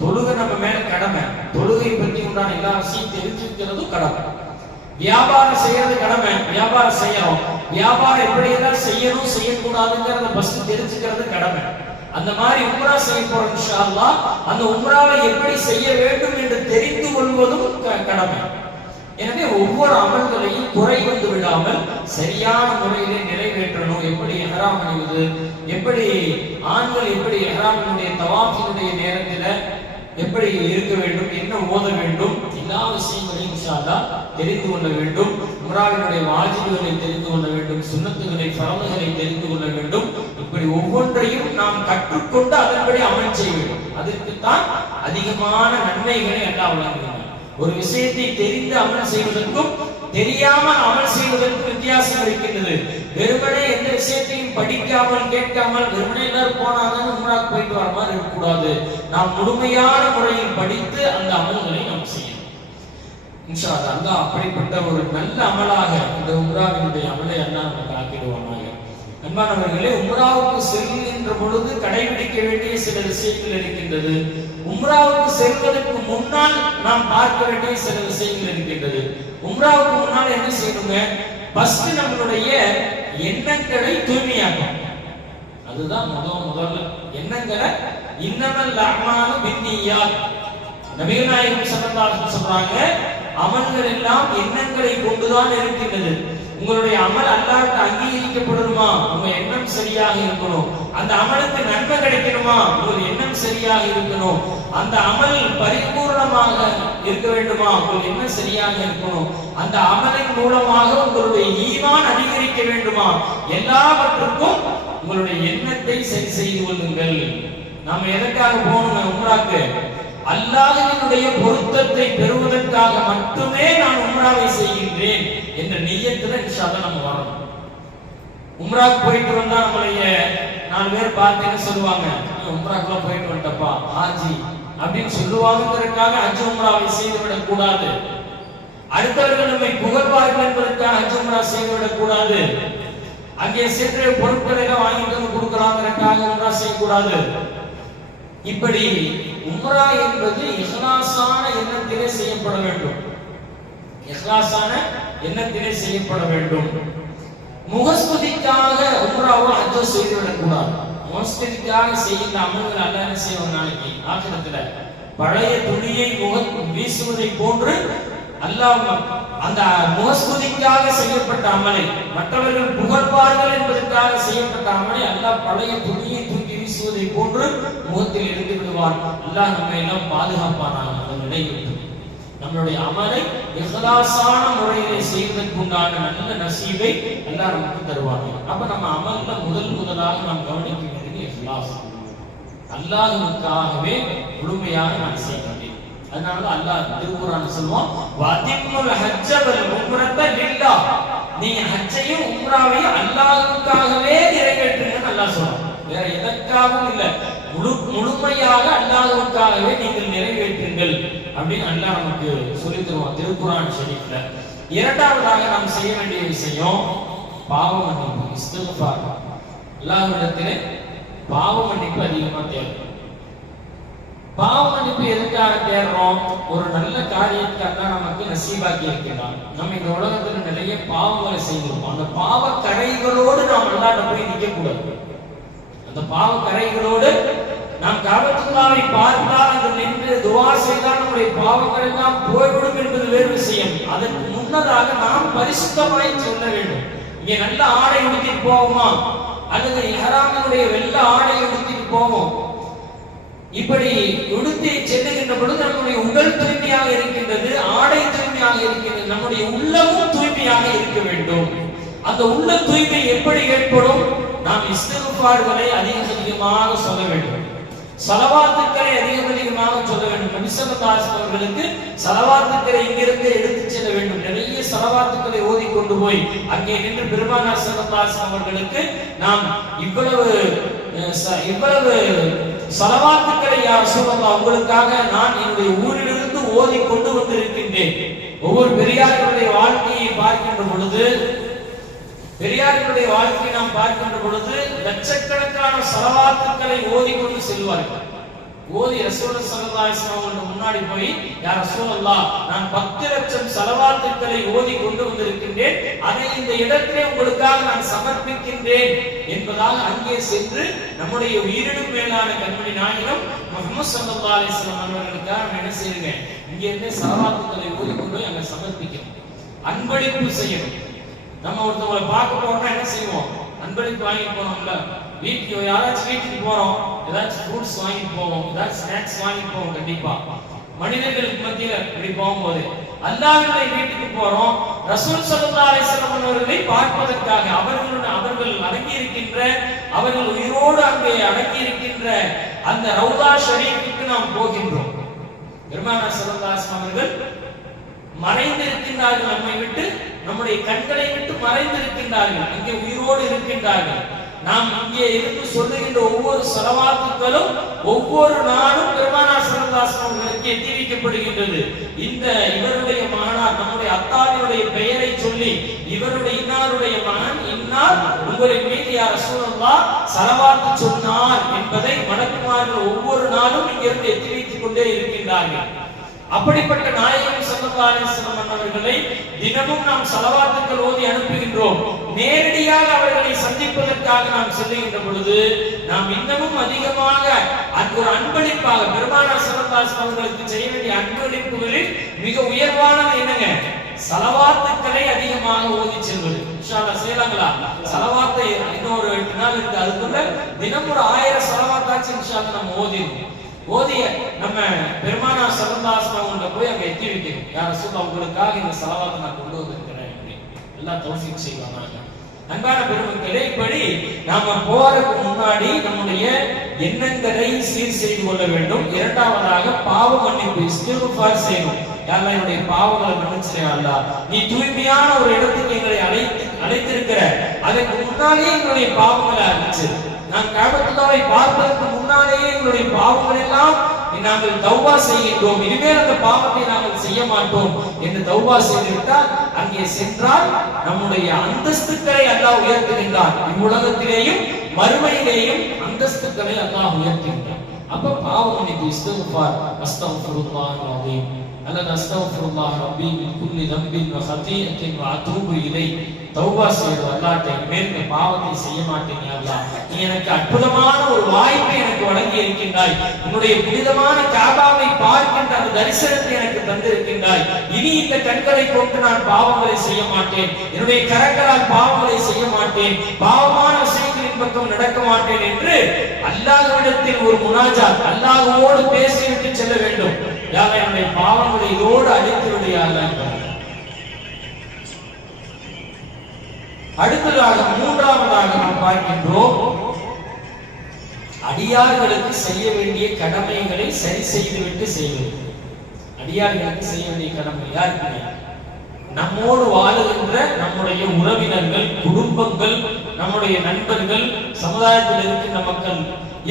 தொழுகை நம்ம மேல கடமை. தொழுகை பற்றி உண்டான எல்லா விஷயம் தெரிஞ்சிருக்கிறதும் கடமை. வியாபாரம் செய்யறது கடமை. வியாபாரம் செய்யறோம், வியாபாரம் எப்படி எல்லாம் செய்யணும் செய்யக்கூடாதுங்கிறத ஃபர்ஸ்ட் தெரிஞ்சுக்கிறது கடமை. அந்த மாதிரி உம்ரா செய்ய போறோம் இன்ஷா அல்லாஹ், அந்த உம்ராவை எப்படி செய்ய வேண்டும் என்று தெரிந்து கொள்வதும் கடமை. எனவே ஒவ்வொரு அமல்களையும் குறை வந்து விடாமல் சரியான முறையிலே நிறைவேற்றணும். எப்படி இஹ்ராம் அணிவது, எப்படி ஆண்கள் எப்படி இஹ்ராமினுடைய தவாஃபினுடைய நேரத்தில் எப்படி இருக்க வேண்டும், என்ன ஓத வேண்டும், எல்லா விஷயங்களையும் இன்ஷா அல்லாஹ் தெரிந்து கொள்ள வேண்டும். உம்ராவினுடைய வாஜிபுகளை தெரிந்து கொள்ள வேண்டும், சுன்னத்துகளை, ஃபர்துகளை தெரிந்து கொள்ள வேண்டும். இப்படி ஒவ்வொன்றையும் நாம் கற்றுக்கொண்டு அதன்படி அமல் செய்ய வேண்டும். அதற்குத்தான் அதிகமான நன்மைகளை அல்லாஹ் வழங்குகிறார். ஒரு விஷயத்தை தெரிந்து அமல் செய்வதற்கும் தெரியாமல் அமல் செய்வதற்கும் வித்தியாசம் இருக்கின்றது. வெறுமனே எந்த விஷயத்தையும் படிக்காமல் கேட்காமல் வெறுமனே எல்லாரும் போனாங்க உம்ராக்கு போயிட்டு வர மாதிரி இருக்கக்கூடாது. நாம் முழுமையான முறையில் படித்து அந்த அமல்களை நாம் செய்யணும். இன்ஷா அல்லாஹ் அப்படிப்பட்ட ஒரு நல்ல அமலாக இந்த உம்ராவினுடைய அமலை அல்லாஹ் நமக்கு ஆக்கிடுவானாக. அன்பானவர்களே, உம்ராவுக்கு செல்கின்ற பொழுது கடைபிடிக்க வேண்டிய சில விஷயங்கள் இருக்கின்றது. உம்ராவுக்கு செல்வதற்கு முன்னால் நாம் பார்க்க வேண்டிய சில விஷயங்கள் இருக்கின்றது. உம்ராவுக்கு முன்னால் என்ன செய்யணுங்க? ஃபர்ஸ்ட் நம்மளுடைய எண்ணங்களை தூய்மையாக்கணும். அதுதான் முதல்ல எண்ணங்களை. இன்னமல் அஅமாலு பின்னியாத். நபிகள் நாயகம் ஸல்லல்லாஹு அலைஹி வஸல்லம் சொல்றாங்க, அமல்கள் எல்லாம் எண்ணங்களை கொண்டுதான் இருக்கின்றது. உங்களுடைய அமல் அல்லாஹ்வுக்கு அங்கீகரிக்கப்படணுமா, உங்க எண்ணம் சரியாக இருக்கணும். அந்த அமலுக்கு நன்மை கிடைக்கணுமா, உங்கள் எண்ணம் சரியாக இருக்கணும். அந்த அமல் பரிபூர்ணமாக இருக்க வேண்டுமா, உங்கள் எண்ணம் சரியாக இருக்கணும். அந்த அமலின் மூலமாக உங்களுடைய ஈமான் அதிகரிக்க வேண்டுமா, எல்லாவற்றுக்கும் உங்களுடைய எண்ணத்தை சரி செய்து கொள்ளுங்கள். நாம எதற்காக போகணும் உம்ராக்கு? அல்லாஹ்வினுடைய பொருத்தத்தை பெறுவதற்காக மட்டுமே நான் உம்ராவை செய்கின்றேன் என்ற நியத்துல இன்ஷா அல்லாஹ் நம்ம வரணும். உம்ராக்கு போயிட்டு வந்தா நம்மளைய 4 பேர் பார்த்து என்ன சொல்லுவாங்க, உம்ராக்குள்ள போயிட்டு வந்துட்டப்பா ஹாஜி அப்படின்னு சொல்லுவாங்கிறதுக்காக ஹஜ் உம்ராவை செய்துவிடக் கூடாது. அடுத்தவர்கள் நம்மை புகழ்வார்கள் என்பதற்காக ஹஜ் உம்ரா செய்துவிடக் கூடாது. அங்கே சென்று பொருட்களை வாங்கிட்டு வந்து கொடுக்கலாங்கிறதுக்காக உம்ரா செய்யக்கூடாது. இப்படி உம்ரா என்பது இஹ்லாஸான எண்ணத்திலே செய்யப்பட வேண்டும். இஹ்லாஸான எண்ணத்திலே செய்யப்பட வேண்டும். முகஸ்துதிக்காக உம்ராவோ ஹஜ்ஜோ செய்துவிடக் கூடாது. முகஸ்துதிக்காக செய்கின்ற அமல்கள் அல்லாஹ் என்ன செய்வான் நாளைக்கு ஆகிரத்துல, பழைய துணியை வீசுவதை போன்று அல்லாஹ் அந்த முகஸ்துதிக்காக செய்யப்பட்ட அமலை, மற்றவர்கள் புகழ்வார்கள் என்பதற்காக செய்யப்பட்ட அமலை அல்லாஹ் பழைய துணியை தூக்கி வீசுவதை போன்று முகத்தில் இருந்து விடுவான். அல்லாஹ் நம்மை எல்லாம் பாதுகாப்பானாக அந்த நிலையில் நம்மளுடைய அமலை இஹ்லாஸான முறையிலே செய்வதற்கு உண்டான நல்ல நசீபை அல்லாஹ் நமக்கு தருவாங்க. அப்ப நம்ம அமல்ல முதலாக நாம் கவனிக்க வேண்டியது இஹ்லாஸ். அல்லாஹ்வுக்காகவே முழுமையாக நான் செய்ய வேண்டும். அதனால அல்லாஹ் திருக்குர்ஆன்ல சொல்வான், வஅதிம்முல் ஹஜ்ஜ வல் உம்ரத லில்லாஹ். நீங்க ஹஜ்ஜையும் உம்ராவையும் அல்லாஹ்வுக்காகவே நிறைவேற்றுங்கன்னு அல்லாஹ் சொல்றான். வேற எதற்காகவும் இல்ல, முழுமையாக அல்லாஹ்வுக்காகவே நீங்கள் நிறைவேற்றுங்கள் அப்படின்னு அல்லாஹ் நமக்கு சொல்லி தருவான் திருக்குர்ஆன் ஷரீஃப்ல. இரண்டாவதாக நாம் செய்ய வேண்டிய விஷயம் பாவ மன்னிப்பு, இஸ்திக்ஃபார். அல்லாஹ்விடத்திலே பாவ மன்னிப்பு அதிகமா தேவை. பாவ மன்னிப்பு எதுக்காக தேடுறோம்? ஒரு நல்ல காரியத்துக்காக தான் நமக்கு நசீபாக்கி இருக்கிறான். நம்ம இந்த உலகத்துல நிறைய பாவங்களை செய்கிறோம். அந்த பாவ கரைகளோடு நாம் அல்லாஹ்ட்ட போய் நிற்க கூடாது. அந்த பாவ கரைகளோடு நாம் காபத்துல்லாவை பார்த்தால் அங்கு நின்று துஆ செய்தால் நம்முடைய பாவங்கள் எல்லாம் போய்விடும் என்பது வேறு விஷயம். அதற்கு முன்னதாக நாம் பரிசுத்தமாய் செல்ல வேண்டும். இங்கே நல்ல ஆடை உடுத்திட்டு போவோமா, அல்லது இஹ்ராமினுடைய வெள்ள ஆடை உடுத்திட்டு போவோம். இப்படி உடுத்தி செல்லுகின்ற பொழுது நம்முடைய உடல் தூய்மையாக இருக்கின்றது, ஆடை தூய்மையாக இருக்கின்றது, நம்முடைய உள்ளமும் தூய்மையாக இருக்க வேண்டும். அந்த உள்ள தூய்மை எப்படி ஏற்படும்? நாம் இஸ்திக்ஃபார்களை அதிகமாக சொல்ல வேண்டும், ஸலவாத்துக்களை அதிகமாக சொல்ல வேண்டும். நபி ஸல்லல்லாஹு அலைஹி வஸல்லம் அவர்களுக்கு ஸலவாத்துக்களை இங்கிருந்து எடுத்து செல்ல வேண்டும். நிறைய ஸலவாத்துக்களை ஓதி கொண்டு போய் அங்கே நின்று பெருமானார் ஸல்லல்லாஹு அலைஹி வஸல்லம் அவர்களுக்கு நாம் இவ்வளவு ஸலவாத்துக்களை யா ரசூலல்லாஹ் உங்களுக்காக நான் என்னுடைய ஊரிலிருந்து ஓதி கொண்டு வந்திருக்கின்றேன். ஒவ்வொரு பெரியார்களுடைய வாழ்க்கையை பார்க்கின்ற பொழுது, பெரியார்களுடைய வாழ்க்கையை நாம் பார்க்கின்ற பொழுது லட்சக்கணக்கான ஸலவாத்துக்களை ஓதி கொண்டு செல்வார்கள். ஓதி ரசூலுல்லாஹி ஸல்லல்லாஹு அலைஹி வஸல்லம் முன்னாடி போய், யா ரசூலல்லாஹ் நான் 10 லட்சம் ஸலவாத்துக்களை ஓதி கொண்டு வந்திருக்கின்றேன், அதை இந்த இடத்திலே உங்களுக்காக நான் சமர்ப்பிக்கின்றேன் என்பதாக அங்கே சென்று நம்முடைய உயிரினும் மேலான கண்மணி நாயகம் முஹம்மது ஸல்லல்லாஹு அலைஹி வஸல்லம் அவர்களுக்காக நான் என்ன செய்யுங்க, இங்கே இருந்து ஸலவாத்துக்களை ஓதி கொண்டு போய் அங்க சமர்ப்பிக்கணும், அன்பளிப்பு செய்யணும். நம்ம ஒருத்தவங்களை பார்க்க போறோம்னா என்ன செய்வோம்? அன்பளிப்பு வாங்கிட்டு போனோம்ல. வீட்டுக்கு யாராச்சும் வீட்டுக்கு போறோம், ஏதாச்சும் ஃப்ரூட்ஸ் வாங்கிட்டு போவோம், ஏதாச்சும் ஸ்நாக்ஸ் வாங்கிட்டு போவோம். கண்டிப்பா மனிதர்களுக்கு மத்தியில இப்படி போகும்போது அல்லாஹ்வுடைய வீட்டுக்கு போறோம், ரசூல் ஸல்லல்லாஹு அலைஹி வஸல்லம் அவர்களை பார்ப்பதற்காக, அவர்கள் அடங்கி இருக்கின்ற, அவர்கள் உயிரோடு அங்கே அடங்கி இருக்கின்ற அந்த ரவுதா ஷரீஃபுக்கு நாம் போகின்றோம். பெருமானார் ஸல்லல்லாஹு அலைஹி வஸல்லம் அவர்கள் மறைந்திருக்கின்றார்கள், நம்மை விட்டு, நம்முடைய கண்களை விட்டு மறைந்திருக்கின்றார்கள், அங்கே உயிரோடு இருக்கின்றார்கள். நாம் இங்கே இருந்து சொல்லுகின்ற ஒவ்வொரு ஸலவாத்துக்களும் ஒவ்வொரு நாளும் பெருமானார் ஸல்லல்லாஹு அலைஹி வஸல்லம் அவர்களுக்கு எத்தி வைக்கப்படுகின்றது. இந்த இவருடைய மகனார், நம்முடைய அத்தாவினுடைய பெயரை சொல்லி, இவருடைய இன்னாருடைய மகன் இன்னார் உங்களின் மீது யா ரசூலல்லாஹ் ஸலவாத்து சொன்னார் என்பதை மலக்குமார்கள் ஒவ்வொரு நாளும் இங்கிருந்து எத்தி வைத்துக் கொண்டே இருக்கின்றார்கள். அப்படிப்பட்ட நாயகம் ஸல்லல்லாஹு அலைஹி வஸல்லம் அவர்களை தினமும் நாம் ஸலவாத்துக்கள் ஓதி அனுப்புகின்றோம். நேரடியாக அவர்களை சந்திப்பதற்காக நாம் செல்லுகின்ற பொழுது நாம் இன்னமும் அதிகமாக ஒரு அன்பளிப்பாக பெருமானார் ஸல்லல்லாஹு அலைஹி வஸல்லம் அவர்களுக்கு செய்ய வேண்டிய அன்பளிப்புகளில் மிக உயர்வானது என்னங்க? ஸலவாத்துக்களை அதிகமாக ஓதி செல்வது. இன்ஷா அல்லாஹ் செய்யலாங்களா? ஸலவாத்தை இன்னொரு 8 நாள் இருக்கு, அதுக்குள்ள தினம் ஒரு 1000 ஸலவாத்தாச்சு இன்ஷா அல்லாஹ் நம்ம ஓதிய நம்ம பெருமானா ஸல்லல்லாஹு அலைஹி வஸல்லம் போய் அங்க எத்தி வைக்கணும். யா ரசூலல்லாஹ் உங்களுக்காக இந்த ஸலவாத்தை நான் கொண்டு வந்திருக்கிறேன். எல்லாம் தௌஃபீக் செய்வாங்க. அன்பான பெருமக்களே, இப்படி நாம போறதுக்கு முன்னாடி நம்முடைய எண்ணங்களை சீர் செய்து கொள்ள வேண்டும். இரண்டாவதாக பாவ மன்னிப்பு இஸ்திக்ஃபார் செய்யணும். யா அல்லாஹ் என்னுடைய பாவங்களை மன்னிச்சிரு யா அல்லாஹ், நீ தூய்மையான ஒரு இடத்துக்கு எங்களை அழைத்திருக்கிற, அதற்கு முன்னாலேயே எங்களுடைய பாவங்களை அழிச்சிரு. நான் கஅபத்துல்லாவை பார்ப்பதற்கு முன்னாலேயே எங்களுடைய பாவங்கள் எல்லாம் நாங்கள் தௌபா செய்கின்றோம், இனிமேல் அந்த பாவத்தை நாங்கள் செய்ய மாட்டோம் என்று தௌபா செய்துவிட்டால் அங்கே சென்றால் நம்முடைய அந்தஸ்துக்களை அல்லாஹ் உயர்த்துகின்றான். இவ்வுலகத்திலேயும் மறுமையிலேயும் அந்தஸ்துக்களை அல்லாஹ் உயர்த்துகின்றான். அப்ப பாவ மன்னிப்பு இஸ்திக்ஃபார், அஸ்தக்ஃபிருல்லாஹ் அலீம் அல்லது அஸ்தக்ஃபிருல்லாஹ் ரப்பி மின் குல்லி தம்பின் வ ஹதீஅத்தின் வ அதூபு இலை. தௌபா செய்து அல்லாஹ்ட்டே மேல் இந்த பாவத்தை செய்ய மாட்டேன் யா அல்லாஹ், நீ எனக்கு அற்புதமான ஒரு வாய்ப்பை எனக்கு வழங்கி இருக்கின்றாய், உன்னுடைய புனிதமான காபாவை பார்க்கின்ற அந்த தரிசனத்தை எனக்கு தந்திருக்கின்றாய், இனி இந்த கண்களை கொண்டு நான் பாவங்களை செய்ய மாட்டேன், என்னுடைய கரங்களால் பாவங்களை செய்ய மாட்டேன், பாவமான விஷயங்களின் பக்கம் நடக்க மாட்டேன் என்று அல்லாஹ்விடத்தில் ஒரு முனாஜாத், அல்லாஹ்வோடு பேசிவிட்டு செல்ல வேண்டும். யா அல்லாஹ் என்னுடைய பாவங்களை இதோடு அழித்து விடு யா அல்லாஹ். அடுத்ததாக மூன்றாவதாக நாம் பார்க்கின்றோம், அடியார்களுக்கு செய்ய வேண்டிய கடமைகளை சரி செய்துவிட்டு செய்வது. அடியார்களுக்கு செய்ய வேண்டிய கடமை யாருக்கு? நம்மோடு வாழுகின்ற நம்முடைய உறவினர்கள், குடும்பங்கள், நம்முடைய நண்பர்கள், சமுதாயத்தில் இருக்கின்ற மக்கள்,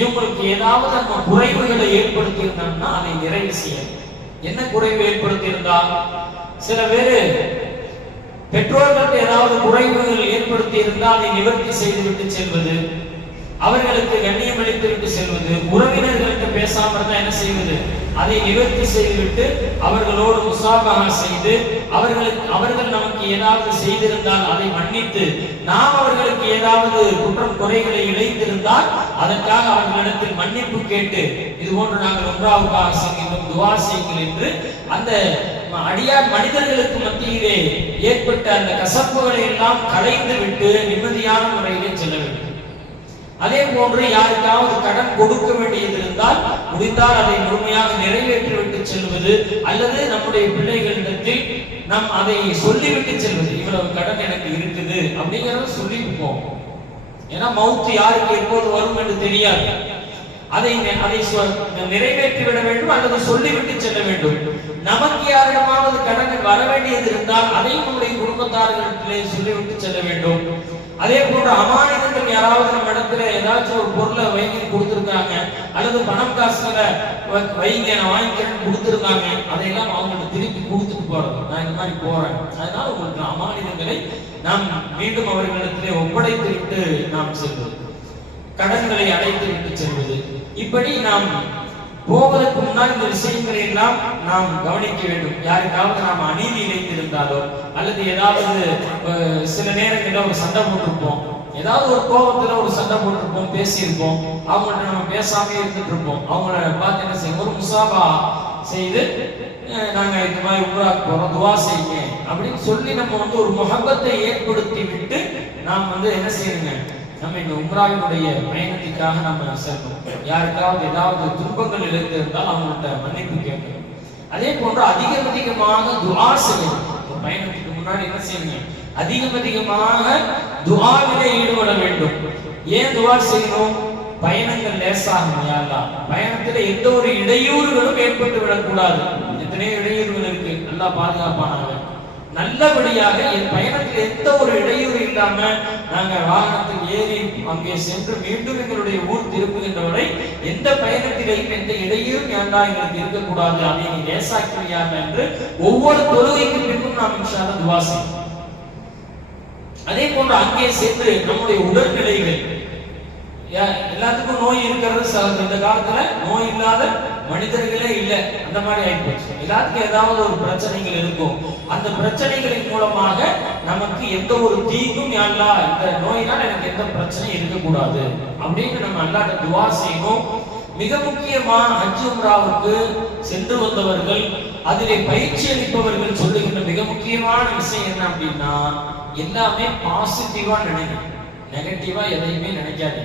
இவங்களுக்கு ஏதாவது நம்ம குறைவுகளை ஏற்படுத்தி இருந்தோம்னா அதை நிறைவு செய்ய. என்ன குறைவு ஏற்படுத்தி இருந்தால், சில பேரு பெற்றோர்களுக்கு ஏதாவது குறைவுகள் ஏற்படுத்தி இருந்தால் அதை நிவர்த்தி செய்துவிட்டு செல்வது, அவர்களுக்கு கண்ணியம் அளித்து விட்டு செல்வது, உறவினர்களுக்கு பேசாம இருந்தா என்ன செய்வது, அதை நிவர்த்தி செய்துவிட்டு அவர்களோடு முசாபஹா செய்து, அவர்கள் நமக்கு ஏதாவது செய்திருந்தால் அதை மன்னித்து, நாம் அவர்களுக்கு ஏதாவது குற்றம் குறைகளை இழைத்திருந்தால் அதற்காக அவர்களிடத்தில் மன்னிப்பு கேட்டு, இது போன்று நாங்கள் உம்ராவுக்காக செய்கின்றோம், துஆ செய்யுங்கள் என்று அந்த அடியார் மனிதர்களுக்கு மத்தியிலே ஏற்பட்ட அந்த கசப்புகளை எல்லாம் களைந்து விட்டு நிம்மதியான முறையிலே செல்ல வேண்டும். அதே போன்று யாருக்காவது கடன் கொடுக்க வேண்டியது இருந்தால் முடிந்தால் அதை முழுமையாக நிறைவேற்றிவிட்டு செல்வது, அல்லது நம்முடைய பிள்ளைகளிடத்தில் நாம் அதை சொல்லிவிட்டு செல்வது, இவ்வளவு கடன் எனக்கு இருக்குது அப்படிங்கிறத சொல்லிப்போம். ஏன்னா மௌத்து யாருக்கு எப்போது வரும் என்று தெரியாது. அதை நிறைவேற்றி விட வேண்டும் அல்லது சொல்லிவிட்டு செல்ல வேண்டும். நமக்கு யாரிடமாவது கடன் வர வேண்டியது இருந்தால் அதை நம்முடைய குடும்பத்தார்களிடத்திலே சொல்லிவிட்டு செல்ல வேண்டும். அதே போன்று அமானிதங்கள் யாராவது நம்ம இடத்துல ஏதாச்சும் ஒரு பொருளை வைங்க கொடுத்துருக்காங்க, அல்லது பணம் காசுகளை வைங்க நான் வாங்கிக்கிறேன்னு கொடுத்துருக்காங்க, அதையெல்லாம் அவங்களுக்கு திருப்பி கொடுத்துட்டு போறது. நான் இந்த மாதிரி போறேன், அதனால உங்களுக்கு அமானிதங்களை நாம் மீண்டும் அவர்களிடத்திலே ஒப்படைத்து விட்டு நாம் செல்வது, கடன்களை அடைத்து விட்டு செல்வது. இப்படி நாம் போவதற்கு முன்னால் இந்த விஷயங்களை எல்லாம் நாம் கவனிக்க வேண்டும். யாருக்காவது நாம் அநீதி இழைத்திருந்தாலோ, அல்லது ஏதாவது சில நேரங்களில் ஒரு சண்டை போட்டிருப்போம், ஏதாவது ஒரு கோபத்துல ஒரு சண்டை போட்டிருப்போம், பேசியிருப்போம், அவங்கள்ட்ட நம்ம பேசாமே இருந்துட்டு இருப்போம், அவங்கள பார்த்து என்ன செய்யும், ஒரு முசாபா செய்து நாங்க இந்த மாதிரி உம்ராக்கு போறோம், துஆ செய்யுங்க அப்படின்னு சொல்லி நம்ம ஒரு முஹப்பத்தை ஏற்படுத்தி விட்டு நாம் என்ன செய்யணுங்க, நம்ம இந்த உம்ராவினுடைய பயணத்துக்காக நம்ம செல்வோம். யாருக்காவது ஏதாவது துன்பங்கள் இழைத்திருந்தால் அவங்கள்ட்ட மன்னிப்பு கேட்கணும். அதே போன்று அதிகமாக துஆ செய்யணும். பயணத்துக்கு முன்னாடி என்ன செய்யணும், அதிகமாக துஆவிலே ஈடுபட வேண்டும். ஏன் துஆ செய்யணும்? பயணங்கள் லேசாகும். யா அல்லாஹ், பயணத்துல எந்த ஒரு இடையூறுகளும் ஏற்பட்டு விடக்கூடாது. எத்தனையோ இடையூறுகள் இருக்கு, நல்லா பாதுகாப்பானாங்க. நல்லபடியாக என் பயணத்தில் எந்த ஒரு இடையூறு இல்லாம நாங்க வாகனத்தில் ஏறி அங்கே சென்று மீண்டும் எங்களுடைய ஊர் திரும்புகின்ற வரை எந்த பயணத்திலையும் எந்த இடையூறும் ஏண்டா எங்களுக்கு இருக்கக்கூடாது, அதை நீ லேசாக்கிறியாக என்று ஒவ்வொரு தொழுகைக்கு பின்பும் நாம் இன்ஷா அல்லாஹ் துஆ செய்வோம். அதே போன்று அங்கே சென்று நம்முடைய உடல்நிலைகள், எல்லாத்துக்கும் நோய் இருக்கிறது, இந்த காலத்துல நோய் இல்லாத மனிதர்களே இல்லை, அந்த மாதிரி ஆயிப்போச்சு. எல்லாத்துக்கும் ஏதாவது ஒரு பிரச்சனைகள் இருக்கும். அந்த பிரச்சனைகளின் மூலமாக நமக்கு எந்த ஒரு தீங்கும், யா அல்லாஹ் இந்த நோயினால் எனக்கு எந்த பிரச்சனையும் இருக்கக்கூடாது அப்படின்னு நம்ம அல்லாஹ்ட்ட துஆ செய்யணும். மிக முக்கியமா ஹஜ் உம்ராவுக்கு சென்று வந்தவர்கள் அதிலே பயிற்சி அளிப்பவர்கள் சொல்லுகின்ற மிக முக்கியமான விஷயம் என்ன அப்படின்னா, எல்லாமே பாசிட்டிவா நினைக்கணும், நெகட்டிவா எதையுமே நினைக்காது.